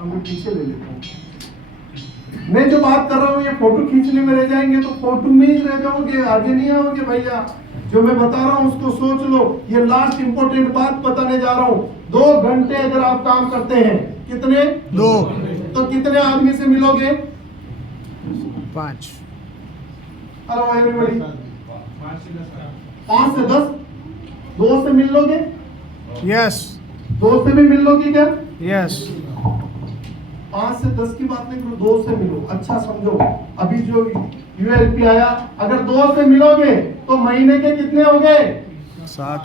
हम पीछे ले लेते हैं। मैं जो बात कर रहा हूँ ये फोटो खींचने में रह जाएंगे तो फोटो में ही रह जाओगे, आगे नहीं आओगे भैया। जो मैं बता रहा हूँ उसको सोच लो। ये लास्ट इंपॉर्टेंट बात बताने जा रहा हूँ। 2 घंटे अगर आप काम करते हैं, कितने? 2 तो कितने आदमी से मिलोगे? 5। Hello everybody. 5 से 10, 2 से मिल लोगे? यस 2 से भी मिल लोगे क्या? यस। 5 से 10 की बात नहीं करो, 2 से मिलो। अच्छा समझो, अभी जो ULP आया, अगर 2 से मिलोगे तो महीने के कितने हो गए? 60।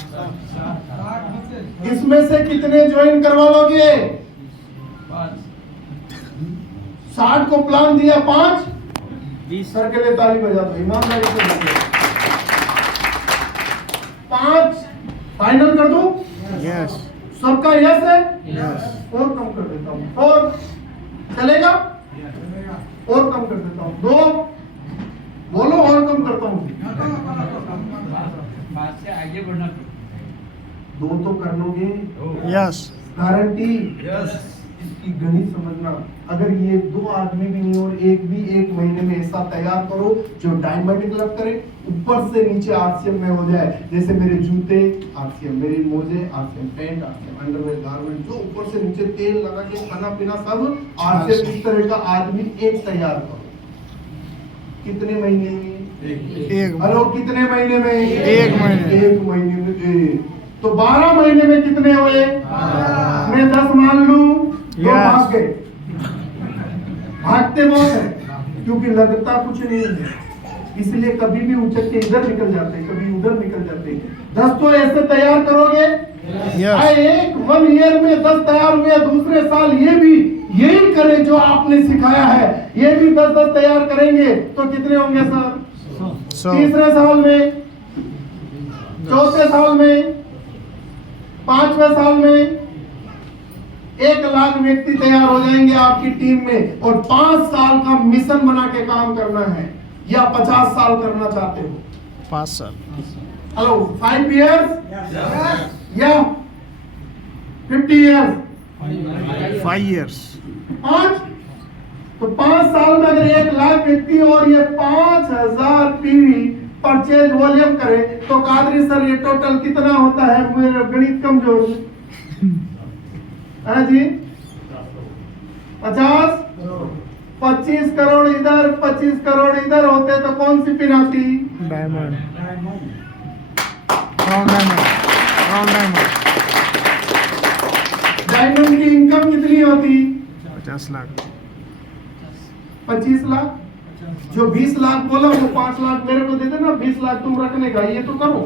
इसमें से कितने ज्वाइन करवा लोगे? 60 को प्लान दिया 5, 20 सर के लिए ताली बजा दो, ईमानदारी से बजाओ। 5 फाइनल कर दो? यस सबका यस है? यस। 4 कम कर देता हूँ, 4 चलेगा? और कम कर देता हूँ, 2 बोलो। बोलो और कम करता हूँ। बात से आगे बढ़ना। 2 तो कर लोगे, यस गारंटी। इसकी गणित समझना, अगर ये 2 आदमी भी नहीं और एक भी 1 महीने में ऐसा तैयार करो जो डायमंड क्लब करे, ऊपर से नीचे आरसीएम में हो जाए। जैसे मेरे जूते आरसीएम, मेरे मोजे RCM, pant RCM, underwear, garment, जो ऊपर से नीचे तेल लगा के खाना पीना सब आरसीएम। इस तरह का आदमी एक तैयार करो। कितने महीने में? एक हेलो, कितने महीने में? 1 महीने। 1 महीने में। तो 12 महीने में कितने हुए? मैं 10 मान लूं, 2 Yes. भाग गए। भागते बहुत है क्योंकि लगता कुछ नहीं है, इसलिए कभी भी उछल के इधर निकल जाते हैं, कभी उधर निकल जाते हैं। 10 तो ऐसे तैयार करोगे। यस एक 1 ईयर में 10 तैयार हुए, दूसरे साल ये भी यही करें जो आपने सिखाया है, ये भी 10 तैयार करेंगे तो कितने होंगे सर? 100 तीसरे साल में, चौथे साल में, 5वें साल में 1 लाख व्यक्ति तैयार हो जाएंगे आपकी टीम में। और 5 साल का मिशन बना के काम करना है, या 50 साल करना चाहते हो? 5 साल हेलो, 5 इयर्स या 50 इयर्स? 5 years 5। तो 5 साल में अगर 1 लाख व्यक्ति और ये 5000 पीवी परचेज वॉल्यूम करे तो कादरी सर ये टोटल कितना होता है? मेरा गणित कमजोर है जी। 50, 25 करोड़ इधर, 25 करोड़ इधर होते तो कौन सी पिन आती? डायमंड राउंड डायमंड डायमंड की इनकम कितनी होती? 50 लाख 25 लाख। जो 20 लाख बोला वो 5 लाख मेरे को दे देना, 20 लाख तुम रखने का, ये तो करो।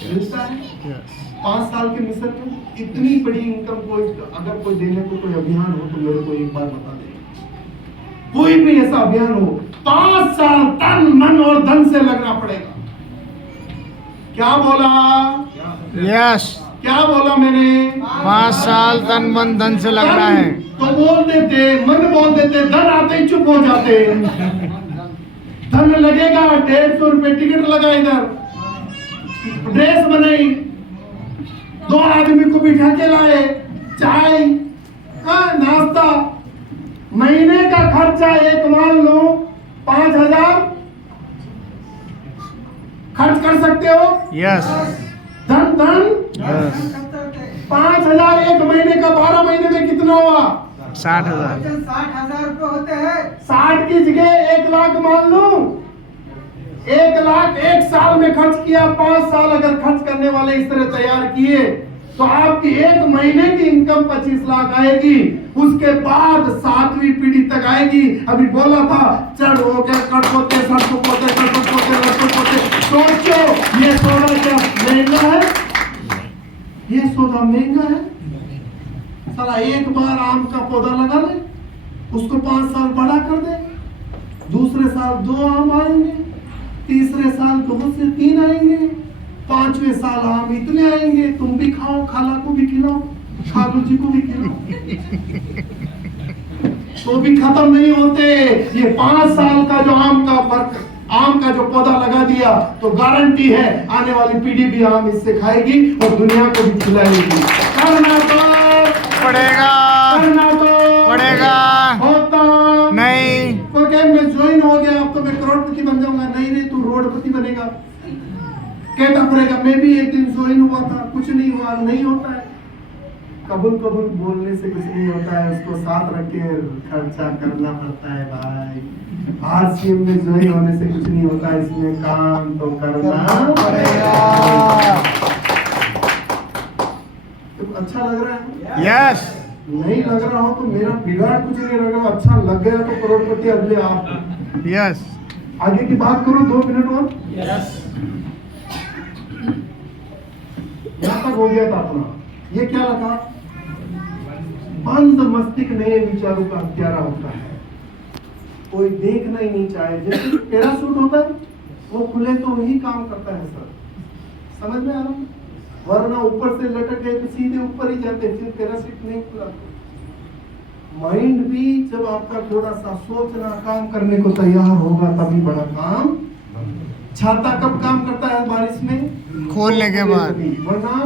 मिलता है। यस 5 साल के मिशन में इतनी बड़ी इनकम कोई, अगर कोई देने को कोई अभियान हो तो मेरे को एक बार बता दे। कोई भी ऐसा अभियान हो, 5 साल तन मन और धन से लगना पड़ेगा। क्या बोला? यस क्या बोला मैंने? 5 साल तन मन धन से लगना है। तो बोल देते, मन बोल देते, धन आते ही चुप हो जाते। धन लगेगा, 150 रुपए टिकट लगा, इधर ड्रेस बनाई, 2 आदमी को बिठा के लाए, चाय नाश्ता, महीने का खर्चा एक मान लो 5000 खर्च कर सकते हो। यस धन धन यस 5000 एक महीने का, 12 महीने में कितना हुआ? 60,000 60,000 रुपए होते हैं। 60 की जगह 1 लाख मान लूं। 1 लाख 1 साल में खर्च किया, 5 साल अगर खर्च करने वाले इस तरह तैयार किए तो आपकी 1 महीने की इनकम 25 लाख आएगी। उसके बाद 7वीं पीढ़ी तक आएगी। अभी बोला था चढ़ हो गया, कट पोते, सरसों पोते, सरसों पोते, लहसुन पोते। सोचो ये सौदा क्या महंगा है? ये सौदा महंगा है। साला एक बार आम का पौधा लगा ले, उसको 5 साल बड़ा कर दे, दूसरे साल 2 आम आएंगे, तीसरे साल 2 से 3 आएंगे, 5वें साल आम इतने आएंगे। तुम भी खाओ, खाला को भी खिलाओ, खालू जी को भी खिलाओ, तो भी खत्म नहीं होते। ये 5 साल का जो आम का जो पौधा लगा दिया तो गारंटी है आने वाली पीढ़ी भी आम इससे खाएगी और दुनिया को भी खिलाएगी। करना तो पड़ेगा होता नहीं। कोई कहे मैं ज्वाइन हो गया अब तो मैं करोड़पति बन जाऊंगा। नहीं रे, तू रोडपति बनेगा। कहता पड़ेगा मैं भी एक दिन ज्वाइन हुआ था, कुछ नहीं हुआ। नहीं होता है, कबूल बोलने से कुछ नहीं होता है, उसको साथ रख के खर्चा करना पड़ता है भाई। आरसीएम में ज्वाइन होने से कुछ नहीं होता, इसमें काम तो करना पड़ेगा। तो अच्छा लग रहा है? यस नहीं लग रहा हो तो मेरा बिगाड़ कुछ नहीं लग रहा। अच्छा लग गया तो करोड़पति अगले आप। यस आगे की बात करो 2 मिनट और। यहाँ तक हो गया था अपना। ये क्या लगा? बंद मस्तिष्क नए विचारों का हत्यारा होता है। कोई देखना ही नहीं चाहे। जैसे पैराशूट होता है, वो खुले तो वही काम करता है सर। समझ में आ रहा है? वरना ऊपर से लटक गए तो सीधे ऊपर ही जाते, फिर पैराशूट नहीं खुला। माइंड भी जब आपका थोड़ा सा सोचना काम करने को तैयार होगा तभी बड़ा काम। छाता कब काम करता है बारिश में? खोलने के बाद। वरना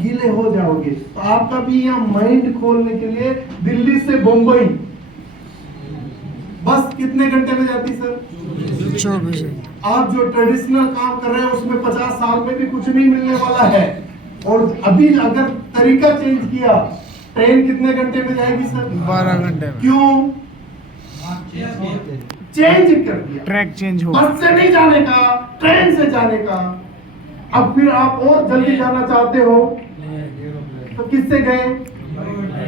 गीले हो जाओगे। तो आपका भी यहाँ माइंड खोलने के लिए दिल्ली से बम्बई बस कितने घंटे में जाती सर? 24। आप जो ट्रेडिशनल काम कर रहे हैं उसमें 50 साल में भी कुछ नहीं मिलने वाला है। और अभी अगर तरीका चेंज किया, ट्रेन कितने घंटे में जाएगी सर? 12 घंटे में। क्यों चेंज कर दिया? ट्रैक चेंज हो। बस से नहीं जाने का, ट्रेन से जाने का। अब फिर आप और जल्दी जाना चाहते हो तो किससे गए?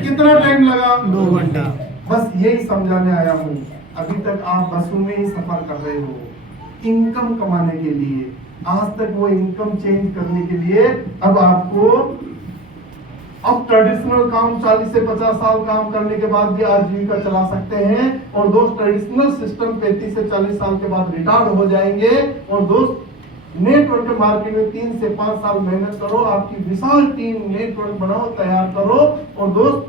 कितना टाइम लगा? 2 घंटा। बस यही समझाने आया हूँ। अभी तक आप बसों में ही सफर कर रहे हो इनकम कमाने के लिए। आज तक वो इनकम चेंज करने के लिए अब आपको अब ट्रेडिशनल काम 40 से 50 साल काम करने के बाद भी आजीविका चला सकते हैं। और दोस्त ट्रेडिशनल सिस्टम 35 से 40 साल के बाद रिटायर्ड हो जाएंगे। और दोस्त नेटवर्क मार्केट में 3 से 5 साल मेहनत करो, आपकी विशाल टीम नेटवर्क बनाओ, तैयार करो। और दोस्त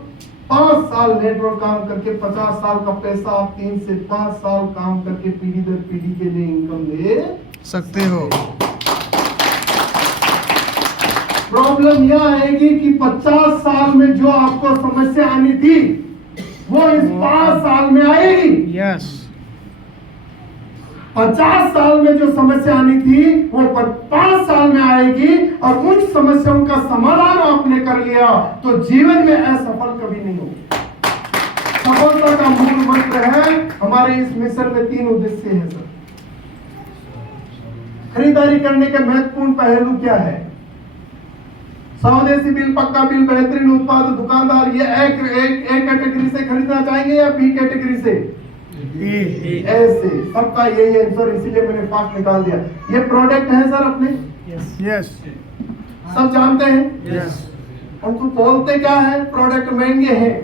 5 साल नेटवर्क काम करके 50 साल का पैसा आप 3 से 5 साल काम करके पीढ़ी दर पीढ़ी के लिए इनकम ले सकते हो। प्रॉब्लम यह आएगी कि 50 साल में जो आपको समस्या आनी थी वो इस 5 साल में आएगी। यस। 50 साल में जो समस्या आनी थी वो 5 साल में आएगी। और उन समस्याओं का समाधान आपने कर लिया तो जीवन में असफल कभी नहीं होगी। सफलता का मूल मंत्र है। हमारे इस मिशन में 3 उद्देश्य है सर। खरीदारी करने के महत्वपूर्ण पहलू क्या है? स्वदेशी बिल, पक्का बिल, बेहतरीन उत्पाद। दुकानदार ये एक कैटेगरी से खरीदना चाहेंगे या बी कैटेगरी से? ऐसे सबका यही आंसर, इसीलिए मैंने फास्ट निकाल दिया। ये प्रोडक्ट है सर अपने, यस। सब जानते हैं। यस। और तू बोलते क्या है? प्रोडक्ट महंगे हैं।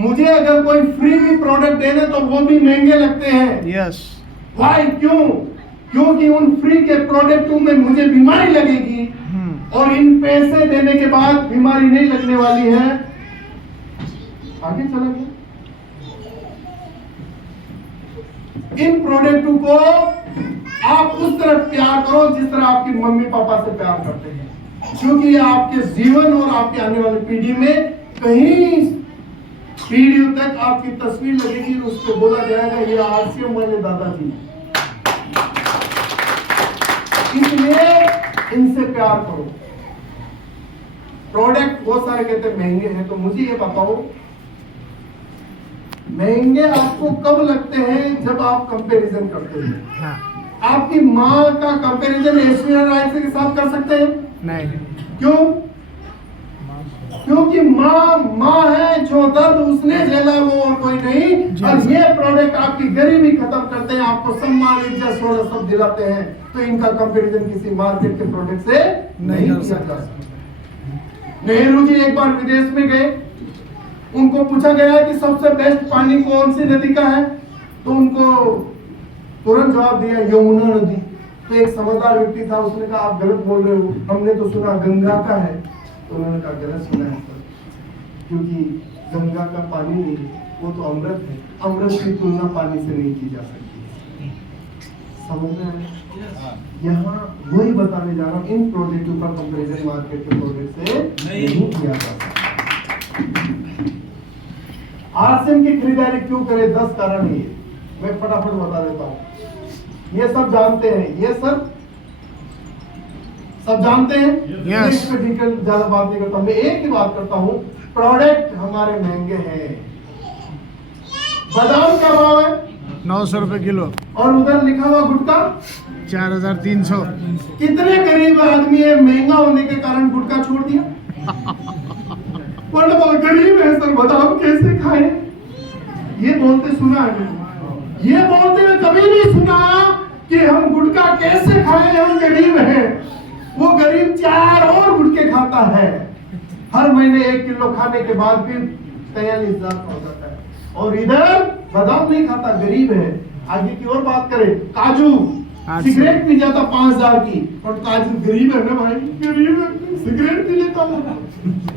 मुझे अगर कोई फ्री भी प्रोडक्ट देना तो वो भी महंगे लगते हैं। यस। वाई? क्यों? क्योंकि उन फ्री के प्रोडक्टों में मुझे बीमारी लगेगी और इन पैसे देने के बाद बीमारी नहीं लगने वाली है। आगे चला गया। इन प्रोडक्टों को आप उस तरह प्यार करो जिस तरह आपकी मम्मी पापा से प्यार करते हैं। क्योंकि ये आपके जीवन और आपकी आने वाली पीढ़ी में कहीं पीढ़ियों तक आपकी तस्वीर लगेगी और उस पर बोला जाएगा ये आरसीएम वाले दादाजी। इसलिए इनसे प्यार करो। प्रोडक्ट बहुत सारे कहते हैं महंगे हैं, तो मुझे ये बताओ महंगे आपको कब लगते हैं? जब आप कंपैरिजन करते हैं। हाँ। आपकी माँ का कंपैरिजन ऐश्वर्या राय के साथ कर सकते हैं? नहीं। क्यों? क्योंकि माँ है, जो दर्द उसने झेला वो और कोई नहीं। और ये प्रोडक्ट आपकी गरीबी खत्म करते हैं, आपको सम्मान, इज्जत, सोना सब दिलाते हैं। तो इनका कंपैरिजन किसी मार्केट के प्रोडक्ट से नहीं किया जा सकता। नेहरू जी एक बार विदेश में गए, उनको पूछा गया कि सबसे बेस्ट पानी कौन सी नदी का है, तो उनको तुरंत जवाब दिया यमुना नदी। तो एक समझदार व्यक्ति था, उसने कहा आप गलत बोल रहे हो, हमने तो सुना गंगा का है। तो उन्होंने कहा गलत सुना है सर, क्योंकि गंगा का पानी नहीं, वो तो अमृत है। अमृत की तुलना पानी से नहीं की जा सकती। समझ रहे हैं? यहाँ वही बताने जा रहा हूँ, इन प्रोडक्टों का कंपैरिजन मार्केट के प्रोडक्ट से नहीं किया जा सकता। आरसीएम की खरीदारी क्यों करें? 10 कारण है। मैं फटाफट बता देता हूँ। ये सब जानते हैं, ये सब जानते हैं। Yes. इस पे डिटेल ज्यादा बात नहीं करता, मैं एक ही बात करता हूँ। प्रोडक्ट हमारे महंगे हैं। बादाम का भाव है 900 रुपए किलो। और उधर लिखा हुआ गुटखा 4300। कितने गरीब आदमी है महंगा होने के कारण गुटखा छोड़ दिया? बहुत गरीब है सर, बादाम कैसे खाए? ये बोलते सुना है? ये बोलते हुए कभी नहीं सुना कि हम गुटखा कैसे खाएं, हम गरीब हैं। वो गरीब 4 और गुटखे खाता है। हर महीने 1 किलो खाने के बाद फिर 43,000 हो जाता है। और इधर बादाम नहीं खाता, गरीब है। आगे की और बात करें, काजू, सिगरेट पी जाता 5,000 की, और काजू गरीब है ना भाई, गरीब है, सिगरेट पी लेता हूँ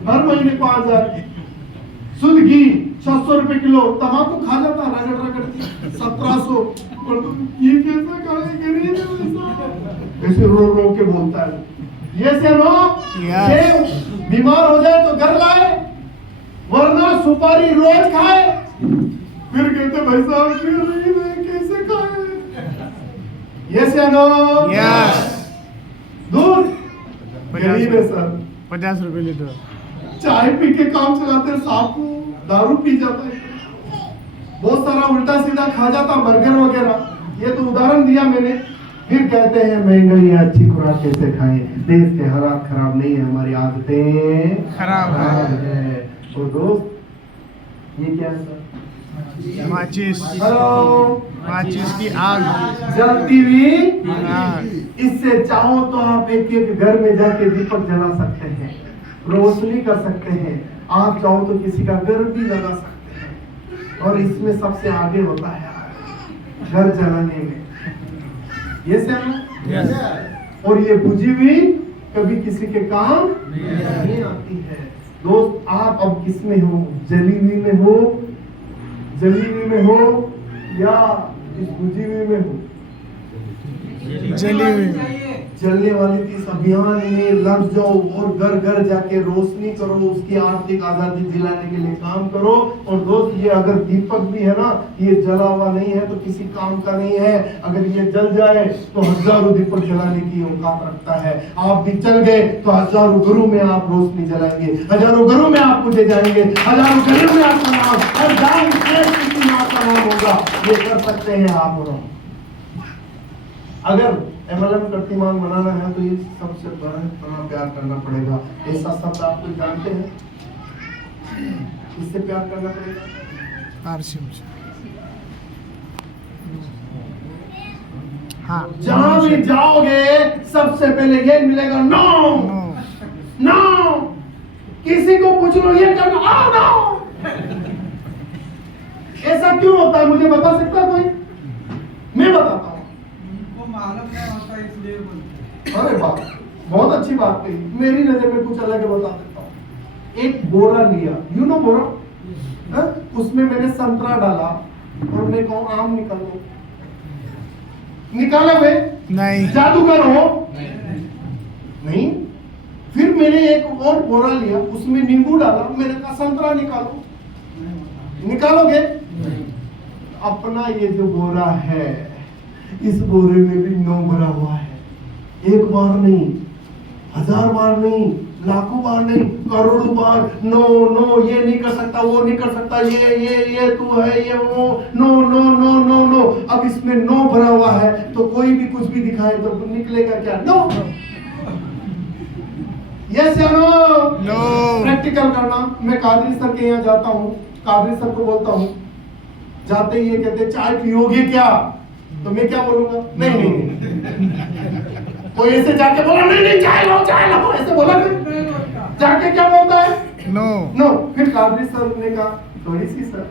हर महीने 5,000 की। शुद्ध घी 600 रुपए किलो, तमाकू खा जाता रगड़ रगड़ के 1700। ये कैसा खाने गरीब है पैसा, ऐसे रो रो के बोलता है। ये से नो Yes. ये बीमार हो जाए तो घर लाए, वरना सुपारी रोज खाए। फिर कहते भाई साहब गरीब है कैसे खाए। ये से नो Yes. दूध गरीब है सर, 50 रुपए लीटर। चाय पी के काम चलाते हैं, साहब को दारू पी जाता है, बहुत सारा उल्टा सीधा खा जाता बर्गर वगैरह। ये तो उदाहरण दिया मैंने। फिर कहते हैं महंगाई है, अच्छी खुराक कैसे खाएं, देश के हालात खराब नहीं है, हमारी आदतें खराब है। है। और दोस्त ये क्या है सर? माचिस, हेलो, माचिस की आग। जलती हुई आग। इससे चाहो तो आप एक एक घर में जाके दीपक जला सकते हैं, रोशनी कर सकते हैं। आप चाहो तो किसी का घर भी लगा सकते हैं। और इसमें सबसे आगे होता है घर जलाने में ये Yes. और ये बुझी हुई कभी किसी के काम नहीं आती है। दोस्त आप अब किस में हो, जली हुई में हो, जली हुई में हो या इस बुझी हुई में हो? जली हुई। जलने वाली थी इस अभियान में लग जाओ और घर घर जाके रोशनी करो, उसकी आर्थिक आजादी दिलाने के लिए काम करो। और दोस्त ये अगर दीपक भी है ना, ये जला हुआ नहीं है तो किसी काम का नहीं है। अगर ये जल जाए तो हजारों दीपक जलाने की औकात रखता है। आप भी चल गए तो हजारों घरों में आप रोशनी जलाएंगे, हजारों घरों में आप पूजे जाएंगे, हजारों घरों में आपका नाम हर गांव में किसी माँ का नाम होगा। ये कर सकते हैं आप और हम। अगर MLM कीर्तिमान बनाना है तो ये सबसे बड़ा प्यार करना पड़ेगा। ऐसा शब्द आप कोई जानते हैं? इससे प्यार करना पड़ेगा। आरसीएम से। हाँ। जहां भी जाओगे सबसे पहले ये मिलेगा, नो No. नो। किसी को पूछ लो ये करना, नो। ऐसा क्यों होता है मुझे बता सकता है कोई? मैं बताता हूँ। उनको मालूम नहीं होता इसलिए बोलते हैं। अरे बात बहुत अच्छी बात कही। मेरी नजर में कुछ अलग है, बता देता हूँ। एक बोरा लिया, यू नो बोरा, हाँ? उसमें मैंने संतरा डाला और मैं कहूँ आम निकालो, निकालोगे? नहीं। जादूगर हो? नहीं। फिर मैंने एक और बोरा लिया, उसमें नींबू डाला, मैंने कहा संतरा निकालो, निकालोगे? अपना ये जो बोरा है, इस बोरे में भी 9 भरा हुआ है। एक बार नहीं, 1000 बार नहीं, लाखों बार नहीं, करोड़ों बार। नो नो, ये नहीं कर सकता, वो नहीं कर सकता, ये तू है, ये वो, no no no no no. अब इसमें 9 भरा हुआ है तो कोई भी कुछ भी दिखाए तो निकलेगा क्या? नो। यस या नो? नो। प्रैक्टिकल करना। मैं कादरी सर के यहाँ जाता हूँ, कादरी सर को बोलता हूँ, जाते ही ये कहते चाय पियोगे क्या? तो मैं क्या बोलूंगा? नहीं नहीं। कोई ऐसे जाके बोला नहीं नहीं चाय लो, ऐसे बोला नहीं। जाके क्या बोलता है? नो। नो। फिर कादरी सर ने कहा थोड़ी सी सर,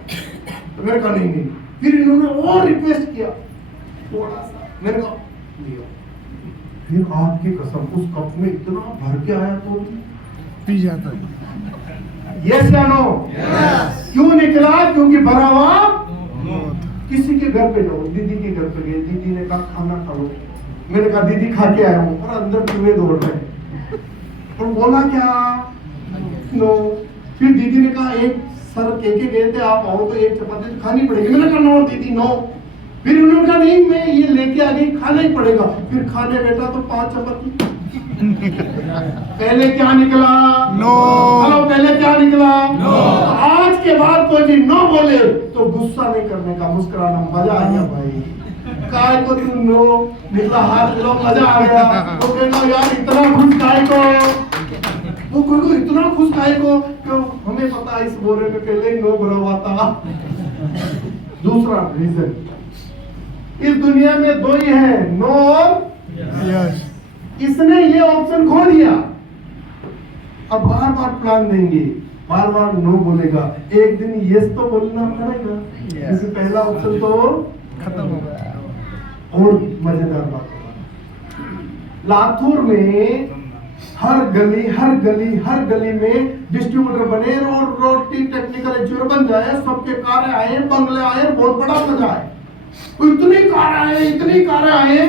तो मैंने कहा नहीं। फिर इन्होंने और रिक्वेस्ट किया थोड़ा सा, मैंने कहा लियो। फिर आपकी कसम उस कप में इतना भर के आया तो पी जाता है। यस या नो? क्यों निकला? क्योंकि भरा हुआ। किसी के घर पे जाओ, दीदी के घर पे गए, दीदी ने कहा खाना खा लो, मैंने कहा दीदी खा के आया हूँ, और अंदर चूहे दौड़ रहे। और बोला क्या? नो। फिर दीदी ने कहा एक सर कह के गए थे आप आओ तो एक चपाती तो खानी पड़ेगी, मैंने कहा नो दीदी नो। फिर उन्होंने कहा नहीं मैं ये लेके आ गई, खाना ही पड़ेगा। फिर खाने बैठा तो 5 चपाती। पहले क्या निकला? नो। हेलो, पहले क्या निकला? नो। आज के बाद कोई भी नो बोले तो गुस्सा नहीं करने का, मुस्कुराना। मजा आ गया भाई, काय को तू नो निकला, हाथ लो, मजा आ गया। तो कहना यार इतना खुश काय को, वो कोई को इतना खुश काय को, क्यों? हमें पता है इस बोरे में पहले ही नो भरा हुआ था। दूसरा रीजन, इस दुनिया में 2 ही है, नो और यस। इसने ये ऑप्शन खो दिया। अब बार बार प्लान देंगे, बार बार नो बोलेगा, एक दिन यस तो बोलना पड़ेगा, क्योंकि पहला ऑप्शन तो खत्म हो गया। और मजेदार बात होगा, लातूर में हर गली में डिस्ट्रीब्यूटर बने और रोटी टेक्निकल इंजीनियर बन जाए, सबके कार आए, बंगले आए, बहुत बड़ा मजा आए। तो इतनी कार आए,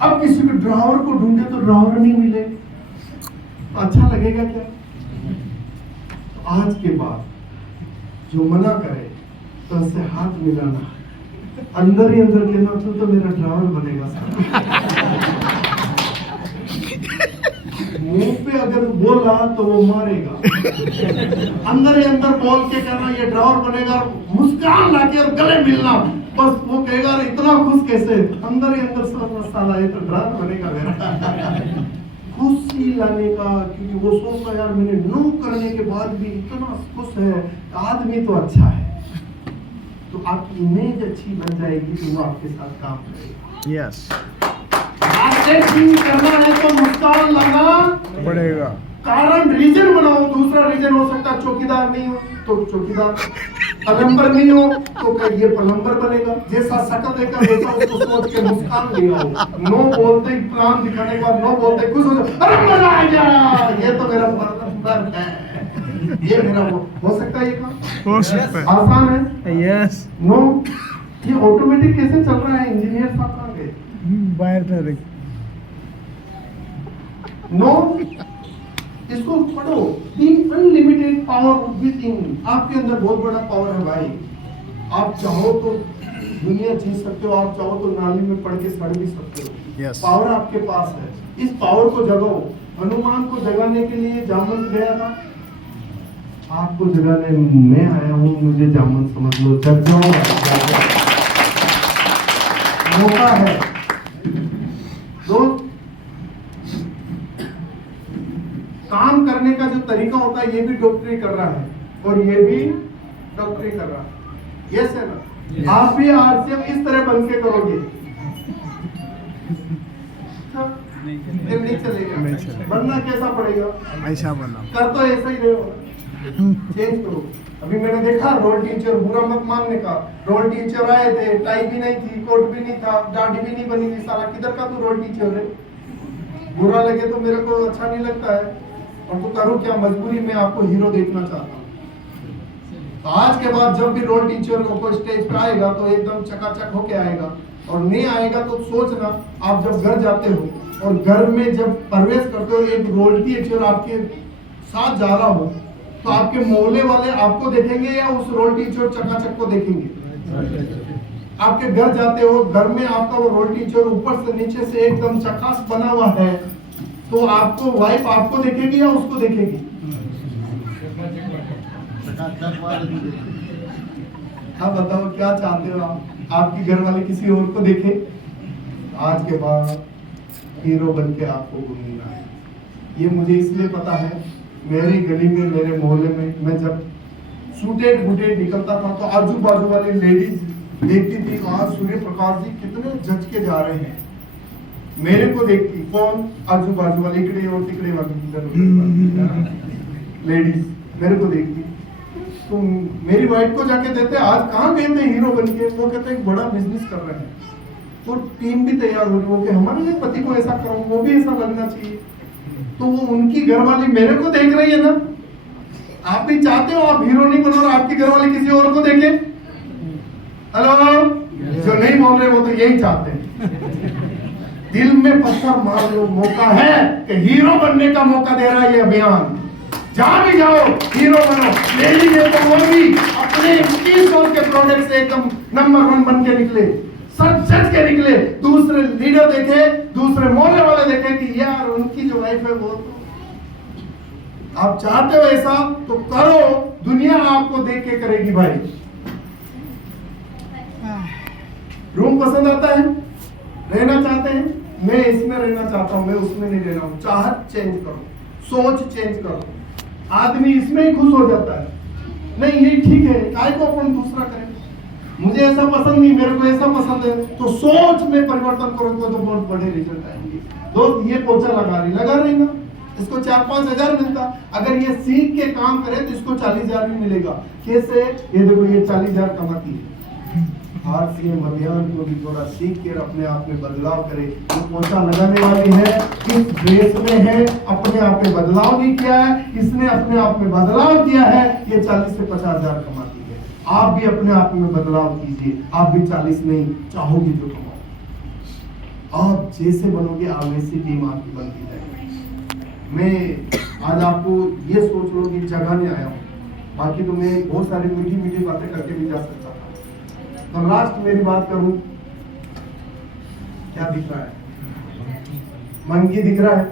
अब किसी को ड्राइवर को ढूंढे तो ड्राइवर नहीं मिले, अच्छा लगेगा क्या? आज के बाद जो मना करे तो उससे हाथ मिलाना, अंदर ही अंदर कहना तू तो मेरा ड्राइवर बनेगा साहब। मुंह पे अगर बोला तो वो मारेगा, अंदर ही अंदर बोल के कहना ये ड्राइवर बनेगा, मुस्कान लाके और गले मिलना, बस वो कहेगा इतना खुश कैसे, अंदर ही अंदर साला ये तो ड्राइवर बनेगा मेरा। खुशी लाने का, क्योंकि वो सोचता यार मैंने नो करने के बाद भी इतना खुश है, आदमी तो अच्छा है, तो आपकी इमेज अच्छी बन जाएगी तो वो आपके साथ काम करेगा। यस, करना है तो मुस्कान लाना पड़ेगा। कारण रीजन बनाओ, दूसरा रीजन हो सकता है चौकीदार नहीं हो तो चौकीदार, प्लम्बर नहीं हो तो ये प्लम्बर बनेगा, जैसा शकल देखा वैसा उसको सोच के मुस्कान ले आओ। नो बोलते ही प्लान दिखाने के बाद नो बोलते खुश हो जाओ, अरे मजा आ गया, ये तो मेरा प्लम्बर है, ये मेरा हो सकता है, ये काम हो सकता है, आसान है। यस। नो, ये ऑटोमेटिक कैसे चल रहा है, इंजीनियर साहब कहाँ गए? बाहर ठहरे। नो, इसको पढ़ो, इन अनलिमिटेड पावर विद इन, आपके अंदर बहुत बड़ा पावर है भाई। आप चाहो तो दुनिया जीत सकते हो, आप चाहो तो नाली में पड़ के सड़ भी सकते हो। Yes. पावर आपके पास है, इस पावर को जगाओ। हनुमान को जगाने के लिए जामवंत गया था, आपको जगाने मैं आया हूँ, मुझे जामवंत समझ लो, जग जाओ, मौका है। दोस्त, काम करने का जो तरीका होता है ये भी डॉक्टरी कर रहा है और ये भी डॉक्टरी कर रहा है, यस है ना? Yes. आप भी आरसीएम इस तरह बन के करोगे, नहीं चलेगा, बनना कैसा पड़ेगा? ऐसा बना। कर तो ऐसा ही रहे हो, चेंज करो। अभी मैंने देखा रोल टीचर, बुरा मत मानने का, रोल टीचर आए थे, टाई भी नहीं थी, कोट भी नहीं था, दाढ़ी भी नहीं बनी थी, साला किधर का तू रोल टीचर है? बुरा लगे तो मेरे को अच्छा नहीं लगता है, और तो करूँ क्या, मजबूरी में आपको हीरो देखना चाहता हूँ। तो आज के बाद जब भी रोल टीचर को कोई स्टेज पे आएगा तो एकदम चकाचक होके आएगा, और नहीं आएगा तो सोचना, आप जब घर जाते हो और घर में जब प्रवेश करते हो, एक रोल टीचर आपके साथ जा रहा हो तो आपके मोहल्ले वाले आपको देखेंगे या उस रोल टीचर चकाचक को देखेंगे? आपके घर जाते हो, घर में आपका वो रोल टीचर ऊपर से नीचे से एकदम चकास बना हुआ है, तो आपको वाइफ आपको देखेगी या उसको देखेगी? हाँ बताओ क्या चाहते हो आप? आपकी घर वाले किसी और को देखे? आज के बाद हीरो बन के आपको घूमना है। ये मुझे इसलिए पता है, मेरी गली में, मेरे मोहल्ले में मैं जब सूटेड बूटेड निकलता था तो आजू बाजू वाली लेडीज देखती थी, आज सूर्य प्रकाश जी कितने जच के जा रहे हैं, मेरे को देखती, कौन? आजू बाजू वाले, इकड़े और तिकड़े वाली लेडीज मेरे को देखती, तो मेरी वाइफ को जाके देते, आज कहाँ गए थे हीरो बन के? वो कहते हैं बड़ा बिजनेस कर रहे हैं, तो टीम भी तैयार हो रही हो कि हमारे पति को ऐसा करो, वो भी ऐसा लगना चाहिए। तो वो उनकी घरवाली मेरे को देख रही है ना, आप भी चाहते हो आप हीरो नहीं बनो और आपकी घरवाली किसी और को देखे? हेलो, जो नहीं बोल रहे वो तो यही चाहते हैं। दिल में पत्थर मार लो, मौका है कि हीरो बनने का मौका दे रहा है ये अभियान। जहां भी जाओ हीरो बनो, लेडीज है तो वो भी अपने 21 के प्रोडक्ट से एकदम नंबर 1 बन के निकले, सच सच के निकले, दूसरे लीडर देखे, दूसरे मोहल्ले वाले देखे कि यार उनकी जो वाइफ है वो तो, आप चाहते हो ऐसा तो करो, दुनिया आपको देख के करेगी भाई। रूम पसंद आता है, रहना चाहते हैं, मैं इसमें रहना चाहता हूं, मैं उसमें नहीं रहना हूं, चाहत चेंज करो, सोच चेंज करो, आदमी इसमें ही खुश हो जाता है। नहीं ये ठीक है, काय को अपन दूसरा करें, मुझे ऐसा पसंद नहीं, मेरे को ऐसा पसंद है, तो सोच में परिवर्तन करो तो बहुत बड़े रिजल्ट आएंगे। दोस्त ये पोछा लगा रही ना, इसको 4-5 हजार मिलता, अगर ये सीख के काम करे तो इसको 40,000 भी मिलेगा। कैसे? ये देखो ये 40,000 कमाती है, RCM अभियान को भी थोड़ा सीख कर अपने आप में बदलाव करे। जो पोछा लगाने वाली है इस ड्रेस में है, अपने आप में बदलाव नहीं किया है, इसने अपने आप में बदलाव किया है, ये 40 से 50 हजार कमाती है। आप भी अपने आप में बदलाव कीजिए, आप भी 40 नहीं चाहोगे जो कमाओ। आप जैसे बनोगे आप वैसी टीम आपकी बनती जाएगी। मैं आज आपको ये सोच लो कि जगाने आया हूँ, बाकी तो मैं बहुत सारी मीठी मीठी बातें करके भी जा सकता था। तो लास्ट मेरी बात करूं, क्या दिख रहा है? मंकी दिख रहा है?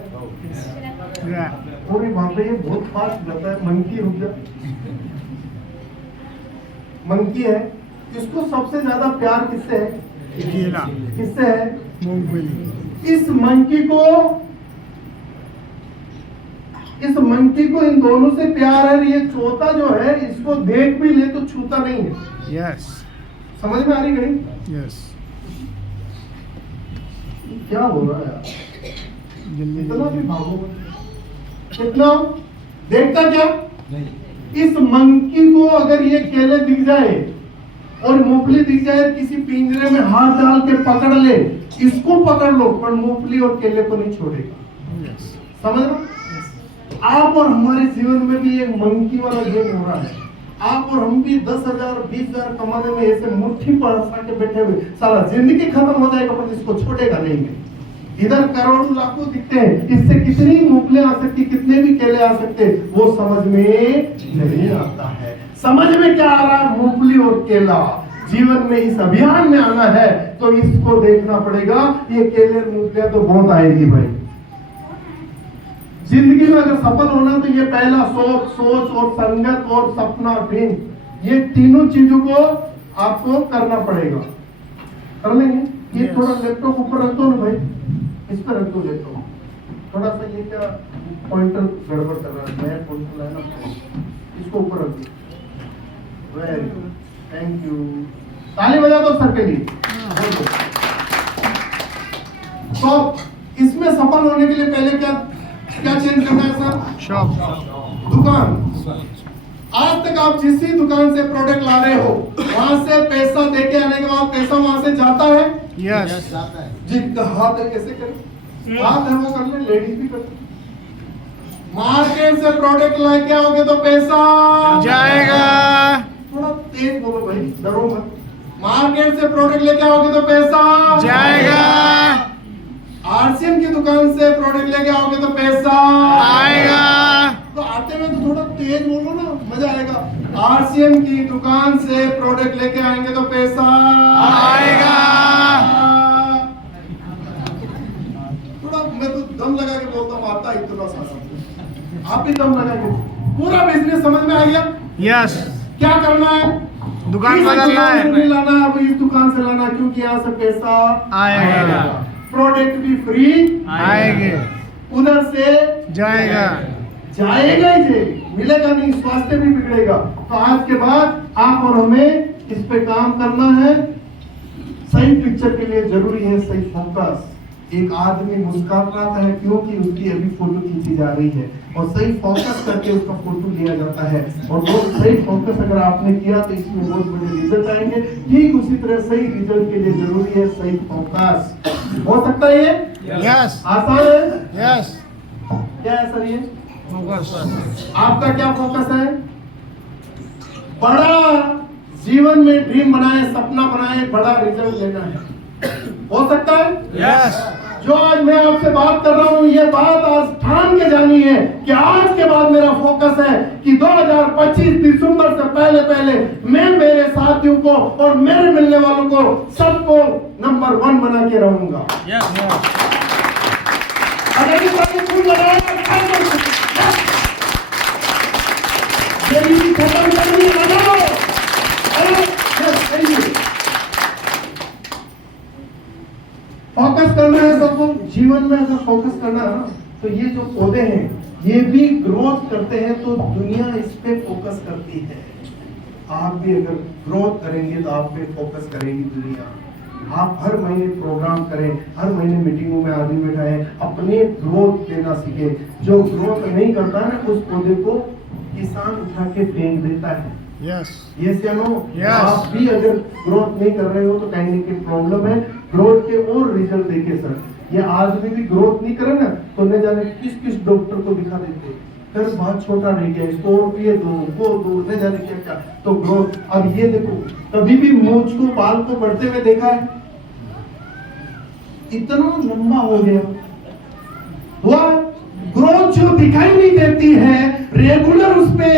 और वहां पे ये बहुत फास्ट जाता है। मंकी रुक जा। मंकी है, इसको सबसे ज्यादा प्यार किससे है? केला, किससे है? मूंगफली। इस मंकी को इन दोनों से प्यार है। ये चौथा जो है इसको देख भी ले तो छूता नहीं है। यस समझ में आ रही घड़ी? यस, क्या हो रहा है यार? जल्दी इतना भी भागो कितना देखता क्या? इस मंकी को अगर ये केले दिख जाए और मूंगफली दिख जाए, किसी पिंजरे में हाथ डाल के पकड़ ले, इसको पकड़ लो पर मूंगफली और केले को नहीं छोड़ेगा। यस समझ लो? आप और हमारे जीवन में भी एक मंकी वाला गेम हो रहा है। आप और हम भी 10,000 20,000 कमाने में ऐसे मुट्ठी पड़ा के बैठे हुए, सारा जिंदगी खत्म हो जाएगा पर इसको छोड़ेगा नहीं है। इधर करोड़ों लाखों दिखते हैं, इससे कितनी मूंगफली आ सकती, कितने भी केले आ सकते, वो समझ में नहीं आता है। समझ में क्या आ रहा है? मूंगफली और केला। जीवन में इस अभियान में आना है तो इसको देखना पड़ेगा। ये केले मूंगफलियां तो बहुत आएगी भाई। जिंदगी में अगर सफल होना तो ये पहला सोच और संगत और सपना ड्रीम, ये तीनों चीजों को आपको करना पड़ेगा। कर लेंगे? ये Yes. थोड़ा लैपटॉप ऊपर रख दो ना भाई, इस पर रख दो लैपटॉप। थोड़ा सा ये क्या पॉइंटर गड़बड़ कर रहा है, नया पॉइंटर लाना, इसको ऊपर रख दो। Very good, thank you. ताली बजा दो सर के लिए। तो इसमें सफल होने के लिए पहले क्या चेंज करना है सर? शॉप, दुकान। आज तक आप जिस भी दुकान से प्रोडक्ट ला रहे हो, वहां से पैसा देके आने के बाद पैसा वहां से जाता है? यस जिनका हाथ है कैसे करें? हाथ है वो कर ले, लेडीज भी करते। मार्केट से प्रोडक्ट लेके आओगे तो पैसा जाएगा। थोड़ा तेज बोलो भाई, डरो मत। मार्केट से प्रोडक्ट लेके आओगे तो पैसा जाएगा। RCM की दुकान से प्रोडक्ट लेके आओगे तो पैसा आएगा। तो आते में तो थोड़ा तेज बोलो ना, मजा आएगा। RCM की दुकान से प्रोडक्ट लेके आएंगे तो पैसा आएगा। थोड़ा मैं तो दम लगा के बोलता हूँ, आता इतना सारा, आप भी दम लगा के। पूरा बिजनेस समझ में आ गया? यस, क्या करना है? दुकान इस बदलना दुकान से नहीं है। लाना, अब इस दुकान से लाना, क्योंकि यहाँ से पैसा आएगा। प्रोडक्ट भी फ्री आएंगे, उधर से जाएगा। जाएगा ही जाएगा, मिलेगा नहीं, स्वास्थ्य भी बिगड़ेगा। तो आज के बाद आप और हमें इस पे काम करना है। सही पिक्चर के लिए जरूरी है सही फोकस। एक आदमी मुस्कुरा रहा है क्योंकि उसकी अभी फोटो खींची जा रही है और सही फोकस करके उसका फोटो लिया जाता है। और वो सही फोकस अगर आपने किया तो इसमें बहुत बड़े रिजल्ट आएंगे। ठीक उसी तरह सही रिजल्ट के लिए जरूरी है सही फोकस। हो सकता है ये? यस आसान है? यस, क्या है सर ये? फोकस। आपका क्या फोकस है? बड़ा जीवन में ड्रीम बनाए, सपना बनाए, बड़ा रिजल्ट लेना है। हो सकता है? यस, जो आज मैं आपसे बात कर रहा हूं, ये बात आज ठान के जानी है कि आज के बाद मेरा फोकस है कि 2025 दिसंबर से पहले पहले मैं मेरे साथियों को और मेरे मिलने वालों को सबको नंबर 1 बना के रहूंगा। अगर ये सारे फूल लगाए तो क्या करूं? ये भी खत्म करनी है, लगाओ। फोकस करना है सबको जीवन में। अगर फोकस करना है ना तो ये जो पौधे हैं ये भी ग्रोथ करते हैं, तो दुनिया इस पे फोकस करती है। आप भी अगर ग्रोथ करेंगे तो आप पे फोकस करेगी दुनिया। आप हर महीने प्रोग्राम करें, हर महीने मीटिंगों में आदमी बैठाएं, अपने ग्रोथ लेना सीखे। जो ग्रोथ नहीं करता है ना उस पौधे को किसान उठा के फेंक देता है। यस यस या नो? Yes. आप भी अगर ग्रोथ नहीं कर रहे हो तो कहीं ना कहीं प्रॉब्लम है। ग्रोथ के और रिजल्ट देखिए सर, ये आदमी भी ग्रोथ नहीं करे ना तो न जाने किस किस डॉक्टर को दिखा देते, फिर बहुत छोटा रह गया, इसको और ये दो वो दो, न जाने क्या क्या। तो ग्रोथ, अब ये देखो, कभी भी मूंछ को बाल को बढ़ते हुए देखा है? इतना लंबा हो गया, हुआ ग्रोथ जो दिखाई नहीं देती है, रेगुलर उस पे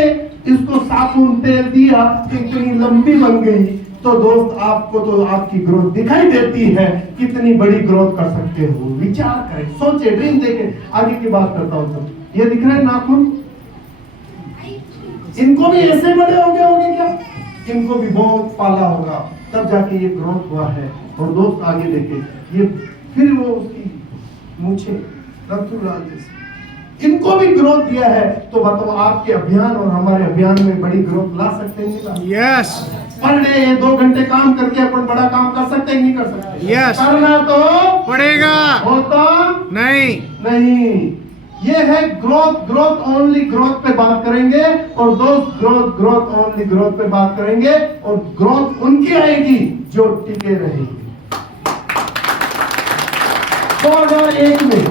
इसको साबुन तेल दिया, इतनी लंबी बन गई। तो दोस्त आपको तो आपकी ग्रोथ दिखाई देती है, कितनी बड़ी ग्रोथ कर सकते हो, विचार करें, सोचे, ड्रीम देखें। आगे की बात करता हूं तो ये दिख रहे हैं नाखून, इनको भी ऐसे बड़े हो गए होंगे क्या? इनको भी बहुत पाला होगा तब जाके ये ग्रोथ हुआ है। और दोस्त आगे देखे, ये फिर वो उसकी मूछे रतुलाल जैसी, इनको भी ग्रोथ दिया है। तो बताओ आपके अभियान और हमारे अभियान में बड़ी ग्रोथ ला सकते हैं? यस पर डे 2 घंटे काम करके अपन बड़ा काम कर सकते हैं, नहीं कर सकते? Yes. करना तो पड़ेगा, होता नहीं नहीं। ये है ग्रोथ, ग्रोथ ओनली ग्रोथ पे बात करेंगे। और दोस्त ग्रोथ, ग्रोथ ओनली ग्रोथ पे बात करेंगे। और ग्रोथ उनकी आएगी जो टिके रहेंगे। 2001 में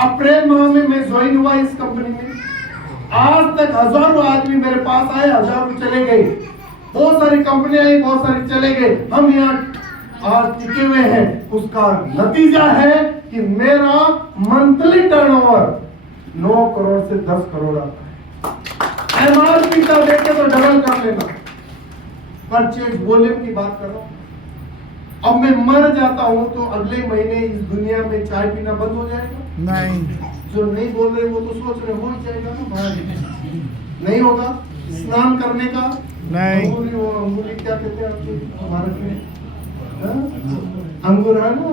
अप्रैल माह में मैं ज्वाइन हुआ इस कंपनी में। आज तक हजारों आदमी मेरे पास आए, हजारों चले गए, बहुत सारी कंपनियां आई, बहुत सारी चले गए, हम यहाँ आज टिके हुए हैं। उसका नतीजा है कि मेरा मंथली टर्नओवर 9 करोड़ से 10 करोड़ आता है। एमआरपी का देखे तो डबल कर लेना। परचेज वॉल्यूम की बात कर रहा हूं। अब मैं मर जाता हूं तो अगले महीने इस दुनिया में चाय पीना बंद हो जाएगा? नहीं, जो नहीं बोल रहे वो तो सोच रहे हो ही जाएगा ना भाई, नहीं होगा। स्नान करने का नहीं, अंगूरी, वो अंगूरी क्या कहते हैं आपके भारत में, हाँ? अंगूर है ना,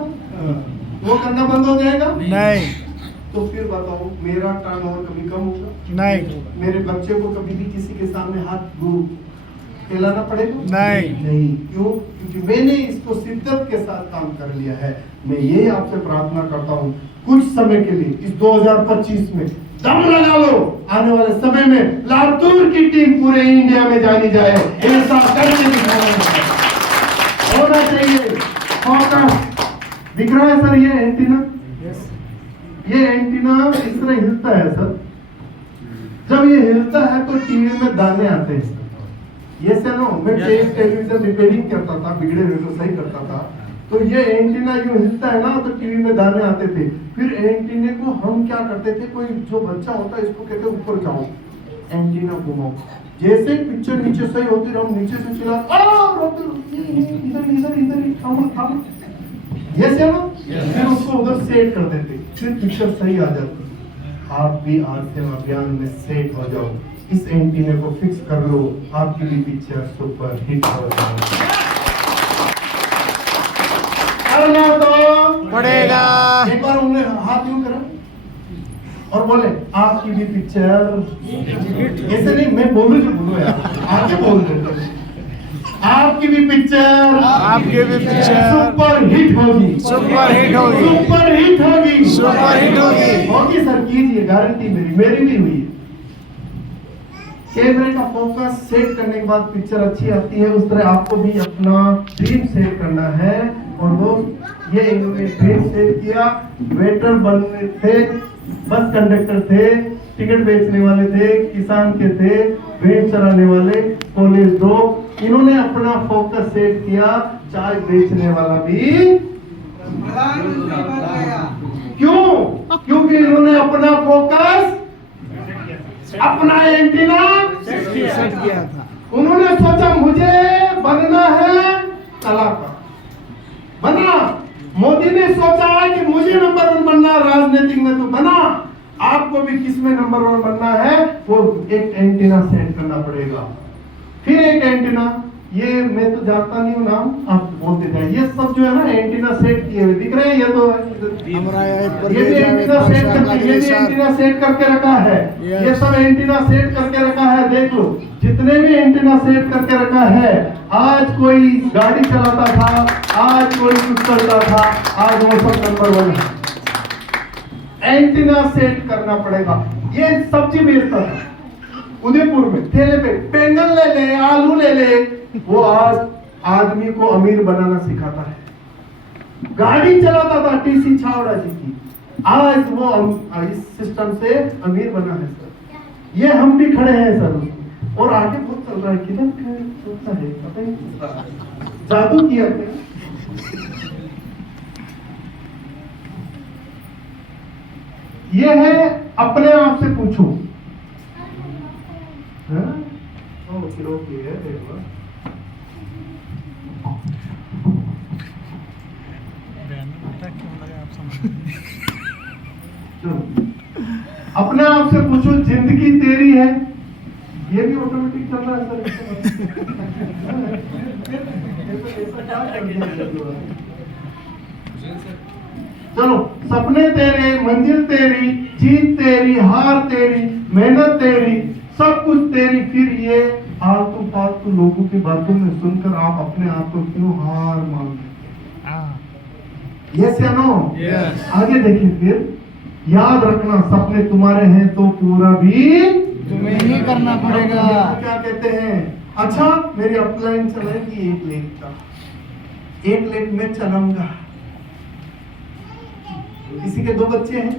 वो करना बंद हो जाएगा? नहीं, तो फिर बताओ मेरा टर्नओवर कभी कम होगा? नहीं, मेरे बच्चे को कभी भी किसी के सामने हाथ फैलाना पड़ेगा? नहीं। नहीं। क्यों? क्योंकि मैंने इसको शिद्दत के साथ काम कर लिया है। मैं ये आपसे प्रार्थना करता हूँ कुछ समय के लिए इस 2025 में दम लगा लो, आने वाले समय में लातूर की टीम पूरे इंडिया में जानी जाए, ऐसा करके दिखाना होना चाहिए। फोकस दिख रहा है सर, ये एंटीना, ये एंटीना इस तरह हिलता है सर। जब ये हिलता है तो टीवी में दाने आते हैं। ये से नो, मैं टेलीविजन रिपेयरिंग करता था, बिगड़े हुए को सही करता था, तो ये एंटीना यूं हिलता है ना तो टीवी में दाने आते थे। फिर एंटीने को हम क्या करते थे, कोई जो बच्चा होता है इसको कहते ऊपर जाओ, एंटीना घुमाओ, जैसे पिक्चर नीचे सही होती है हम नीचे से चिल्ला इधर इधर इधर थाम, ये से ना, फिर उसको उधर सेट कर देते, फिर पिक्चर सही आ जाती। आप भी आज से अभियान में सेट हो जाओ, इस एंटीने को फिक्स कर लो, आपकी भी पिक्चर सुपर हिट हो जाएगी। करना तो पड़ेगा। एक बार उन्हें हाथ यूं करो और बोले आपकी भी पिक्चर, ऐसे नहीं मैं बोलूं जो बोलो यार, आगे बोल दो, आपकी भी पिक्चर, आपकी भी पिक्चर सुपर हिट होगी, सुपर हिट होगी, सुपर हिट होगी, सुपर हिट होगी। होगी सर, कीजिए, गारंटी मेरी भी हुई है। कैमरे का फोकस सेट करने के बाद पिक्चर अच्छी आती है, उस तरह आपको भी अपना ड्रीम सेट करना है। और दोस्त ये इन्होंने ड्रीम सेट किया, वेटर बनने थे, बस कंडक्टर थे, टिकट बेचने वाले थे, किसान के थे, भेड़ चराने वाले, कॉलेज ड्रॉप, इन्होंने अपना फोकस सेट किया, चाय बेचने वाला भी। क्यों? क्योंकि इन्होंने अपना फोकस, अपना एंटीना सेट किया था। उन्होंने सोचा मुझे बनना है कलाकार, बना। मोदी ने सोचा है कि मुझे नंबर 1 बनना है राजनीतिक में, तो बना। आपको भी किस में नंबर 1 बनना है, वो एक एंटीना सेट करना पड़ेगा। फिर एक एंटीना, ये मैं तो जानता नहीं हूँ नाम, आप बोलते थे, ये सब जो है ना एंटीना सेट किए हुए दिख रहे हैं, ये तो ये भी एंटीना सेट करके, ये भी एंटीना सेट करके रखा है, ये सब एंटीना सेट करके रखा है। देख लो जितने भी एंटीना सेट करके रखा है। आज कोई गाड़ी चलाता था, आज कोई कुछ करता था, आज वो सब नंबर 1 है। एंटीना सेट करना पड़ेगा। ये सब्जी बेचता था, उदयपुर में ठेले पे बैंगन ले ले, आलू ले ले, वो आज आदमी को अमीर बनाना सिखाता है। गाड़ी चलाता था टीसी छावड़ा जी की, आज वो इस सिस्टम से अमीर बना है सर। ये हम भी खड़े हैं सर, और आगे बहुत चल रहा है। किधर सोचता है पता ही नहीं चलता। जादू किया क्या? ये है अपने आप से पूछो। ओके ओके है देखो। अपने आप से पूछो, जिंदगी तेरी है? ये भी ऑटोमेटिक चल रहा है सर। चलो, सपने तेरे, मंजिल तेरी, जीत तेरी, हार तेरी, मेहनत तेरी, सब कुछ तेरी। फिर ये आलतू फालतू लोगों की बातों में सुनकर आप अपने आप को क्यों हार मानते? यस या नो? आगे देखिए, फिर याद रखना, सपने तुम्हारे हैं तो पूरा भी तुम्हें ही करना पड़ेगा। क्या कहते हैं? अच्छा, मेरी अपलाइन चलेगी 1 लेख का, 1 लेख में चलाऊंगा। किसी के 2 बच्चे हैं,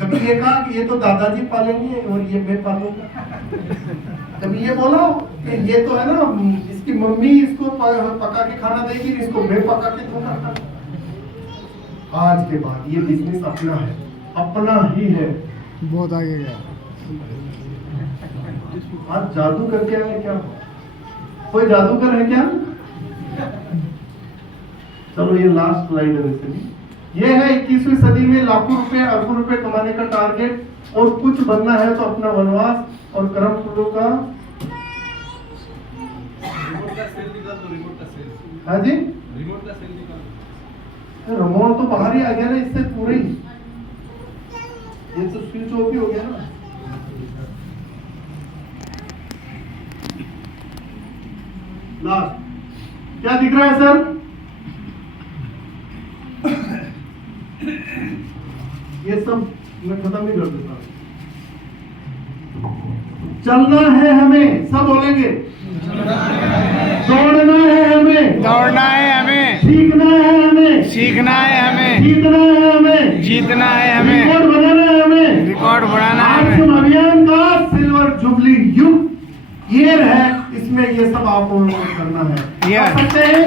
कभी ये कहा कि ये तो दादाजी पालेंगे और ये मैं पालूंगा। कभी ये बोला कि ये तो है ना, इसकी मम्मी इसको पका के खाना देगी, इसको मैं पका के दूंगा। आज के बाद ये बिजनेस अपना है, अपना ही है। बहुत आगे गया। आज जादू करके आए क्या? कोई जादूगर है क्या? चलो, ये लास्ट स्लाइड है। वैसे भी ये है 21वीं सदी में लाखों रुपए, अरबों रुपए कमाने का टारगेट, और कुछ बनना है तो अपना वनवास और कर्म फलों का। हाँ जी, रिमोट तो बाहर ही आ गया ना, इससे पूरे ही ये तो स्विच ऑफ ही हो गया ना। लास्ट क्या दिख रहा है सर? ये सब मैं खत्म नहीं कर देता। चलना है हमें, सब बोलेंगे। दौड़ना है हमें, दौड़ना है हमें, सीखना है हमें, सीखना है हमें, जीतना है हमें, जीतना है हमें, रिकॉर्ड बनाना है हमें, रिकॉर्ड बढ़ाना है आश्रम हमें। अभियान का सिल्वर जुबली युग ये है, इसमें ये सब आपको करना है। Yes. कर सकते हैं?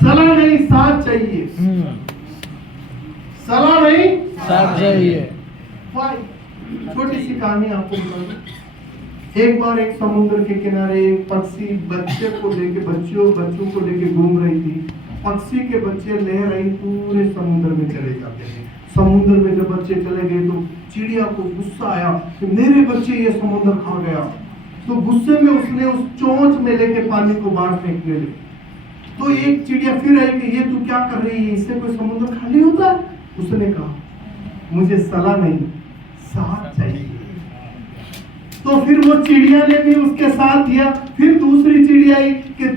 सलाह नहीं, साथ चाहिए। सलाह नहीं, साथ चाहिए। छोटी सी कहानी आपको बता दूं। एक बार एक समुद्र के किनारे एक पक्षी बच्चों को लेके घूम रही थी। पक्षी के बच्चे लहर आई पूरे समुद्र में चले जाते हैं। समुद्र में जब बच्चे चले गए तो चिड़िया को गुस्सा आया कि मेरे बच्चे ये समुद्र खा गया। तो गुस्से में उसने उस चोंच में लेके पानी को बाहर फेंकने लगी। तो एक चिड़िया फिर आई कि ये तू क्या कर रही है, इससे कोई समुद्र खाली होता? उसने कहा मुझे सलाह नहीं, साथ चाहिए। तो फिर वो चिड़िया ने भी उसके साथ दिया। फिर दूसरी चिड़िया आई कि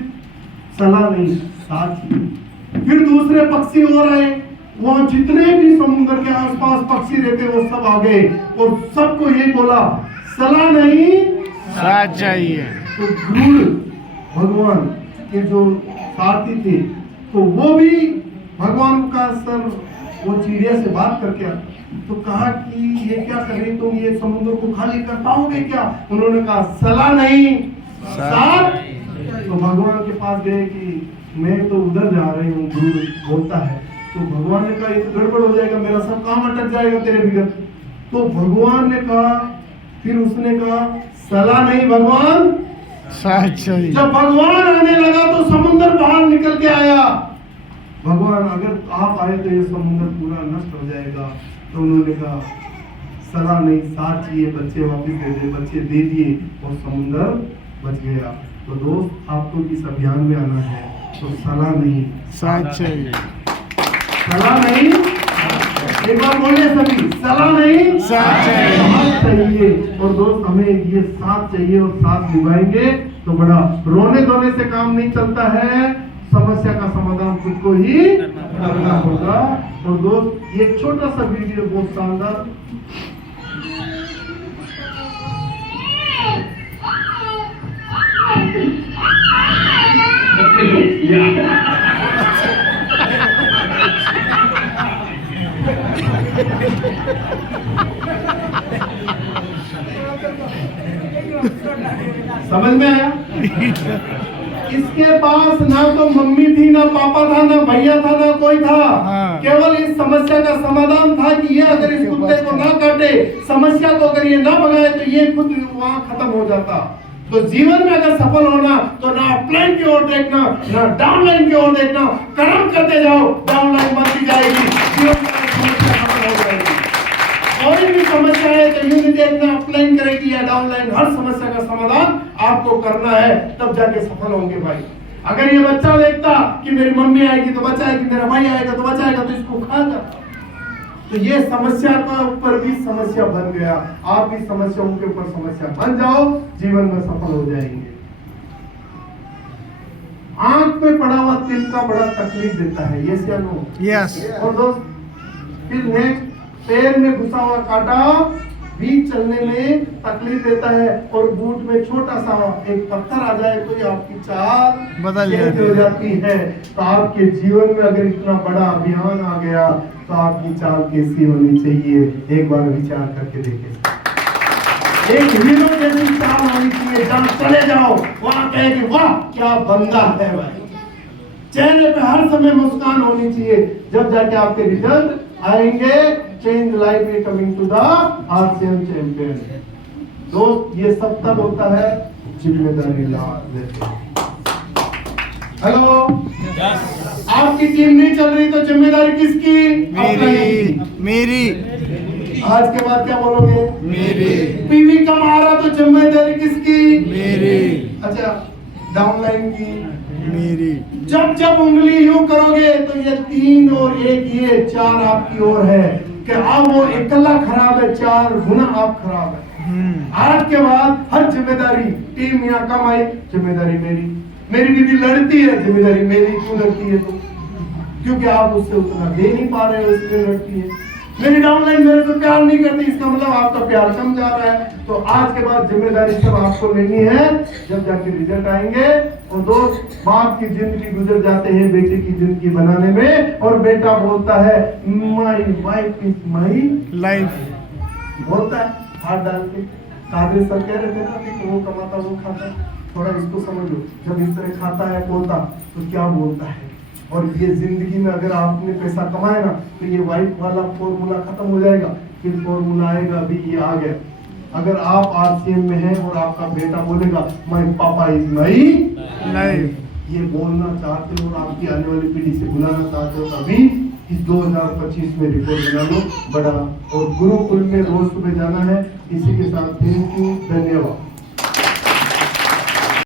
सलाह नहीं, साथ चाहिए। फिर दूसरे पक्षी और आए, वहां जितने भी समुद्र के आसपास पक्षी रहते वो सब आ गए और सबको ये बोला सलाह नहीं, साथ चाहिए। तो गुरु भगवान के जो साथी थे तो वो भी भगवान का सर वो चिड़िया से बात करके तो कहा कि ये क्या कर रही तुम, ये समुद्र को खाली कर पाओगे क्या? उन्होंने कहा सलाह नहीं, साथ। तो भगवान के पास गए कि मैं तो उधर जा रही हूँ, गुरु बोलता है। तो भगवान ने कहा ये तो गड़बड़ हो जाएगा, मेरा सब काम अटक जाएगा तेरे बिगड़। तो भगवान ने कहा, फिर उसने कहा सलाह नहीं भगवान, साथ चाहिए। जब भगवान आने लगा तो समुद्र बाहर निकल के आया। भगवान अगर आप आए तो ये समुद्र पूरा नष्ट हो जाएगा। तो उन्होंने कहा सलाह नहीं, साथ चाहिए, बच्चे वापस दे दे। बच्चे दे दिए और समुद्र बच गया। तो दोस्त आपको इस अभियान में आना है तो सलाह नहीं, साथ चाहिए। सलाह नहीं, एक बार बोलिए सभी, सलाह नहीं, साथ चाहिए। साथ चाहिए। और दोस्त हमें ये साथ चाहिए और साथ निभाएंगे तो बड़ा। रोने धोने से काम नहीं चलता है, समस्या का समाधान खुद को ही करना होगा। और दोस्त ये छोटा सा वीडियो बहुत शानदार समझ में आया? इसके पास ना तो मम्मी थी, ना पापा था, ना भैया था, ना कोई था। हाँ। केवल इस समस्या का समाधान था कि ये अगर इस कुत्ते को ना काटे, समस्या को अगर ये ना भगाए तो ये खुद वहां खत्म हो जाता। तो जीवन में अगर सफल होना तो ना अपलाइन की ओर देखना, ना डाउनलाइन की ओर देखना, कर्म करते जाओ, डाउनलाइन बनती जाएगी, जीवन में समस्या खत्म हो जाएगी। कोई भी समस्या है तो यूं नहीं देखना अपलाइन करेगी या डाउनलाइन, हर समस्या का समाधान आपको करना है, तब जाके सफल होंगे भाई। अगर ये बच्चा देखता कि मेरी मम्मी आएगी तो बचाएगी, मेरा भाई आएगा तो बचाएगा, तो इसको खा जाता। तो ये समस्या का ऊपर भी समस्या बन गया। आप भी समस्याओं के ऊपर समस्या बन जाओ, जीवन में सफल हो जाएंगे। आंख पे पड़ा हुआ तिल का बड़ा तकलीफ देता है, ये से नो? यस। और दोस्त फिर नेक्स्ट, पैर में घुसा हुआ कांटा भी चलने में तकलीफ देता है, और बूट में छोटा सा एक पत्थर आ जाए तो ये आपकी चाल बदल चेंज हो जाती है। तो आपके जीवन में अगर इतना बड़ा अभियान आ गया तो आपकी चाल कैसी होनी चाहिए, एक बार विचार करके देखें। एक हीरो जैसी चाल होनी चाहिए, जहाँ चले जाओ वहां कहे कि वाह क्या बंदा है भाई। चेहरे पे हर समय मुस्कान होनी चाहिए, जब जाके आपके रिजल्ट आएंगे। Change life is coming to the RCM champion. दोस्त ये सब तब होता है जिम्मेदारी लेते। हेलो, आपकी टीम नहीं चल रही तो जिम्मेदारी किसकी? मेरी मेरी आज के बाद क्या बोलोगे? मेरी पीवी कम आ रहा तो जिम्मेदारी किसकी? मेरी अच्छा, डाउनलाइन की मेरी। जब जब उंगली यूं करोगे तो ये 3 और 1 ये 4 आपकी ओर है कि अब वो इकल्ला खराब है, 4 गुना आप खराब है। आज के बाद हर जिम्मेदारी, टीम यहाँ कम आई, जिम्मेदारी मेरी बीवी लड़ती है, जिम्मेदारी मेरी। क्यों लड़ती है? तो क्योंकि आप उससे उतना दे नहीं पा रहे हो, इसलिए लड़ती है। मेरी डाउनलाइन मेरे से प्यार नहीं करती, इसका मतलब आपका प्यार कम जा रहा है। तो आज के बाद जिम्मेदारी सब आपको लेनी है, जब जाके रिजल्ट आएंगे। और दोस्त, बाप की जिंदगी गुजर जाते हैं बेटे की जिंदगी बनाने में, और बेटा बोलता है my wife is my life. बोलता है हाथ डाल के। कादिर सर कह रहे थे ना कि वो कमाता वो खाता। थोड़ा इसको समझ लो, जब इस तरह खाता है बोलता तो क्या बोलता है। और ये जिंदगी में अगर आपने पैसा कमाया ना तो ये वाइफ वाला फॉर्मूला खत्म हो जाएगा, फिर फॉर्मूला आएगा, अभी ये आ गया। अगर आप आरसीएम में हैं और आपका बेटा बोलेगा माय पापा इज माय लाइफ, ये बोलना चाहते हो और आपकी आने वाली पीढ़ी से बुलाना चाहते हो, तभी इस 2025 में रिपोर्ट बना लो बड़ा। और गुरुकुल में रोज सुबह जाना है। इसी के साथ थैंक यू, धन्यवाद।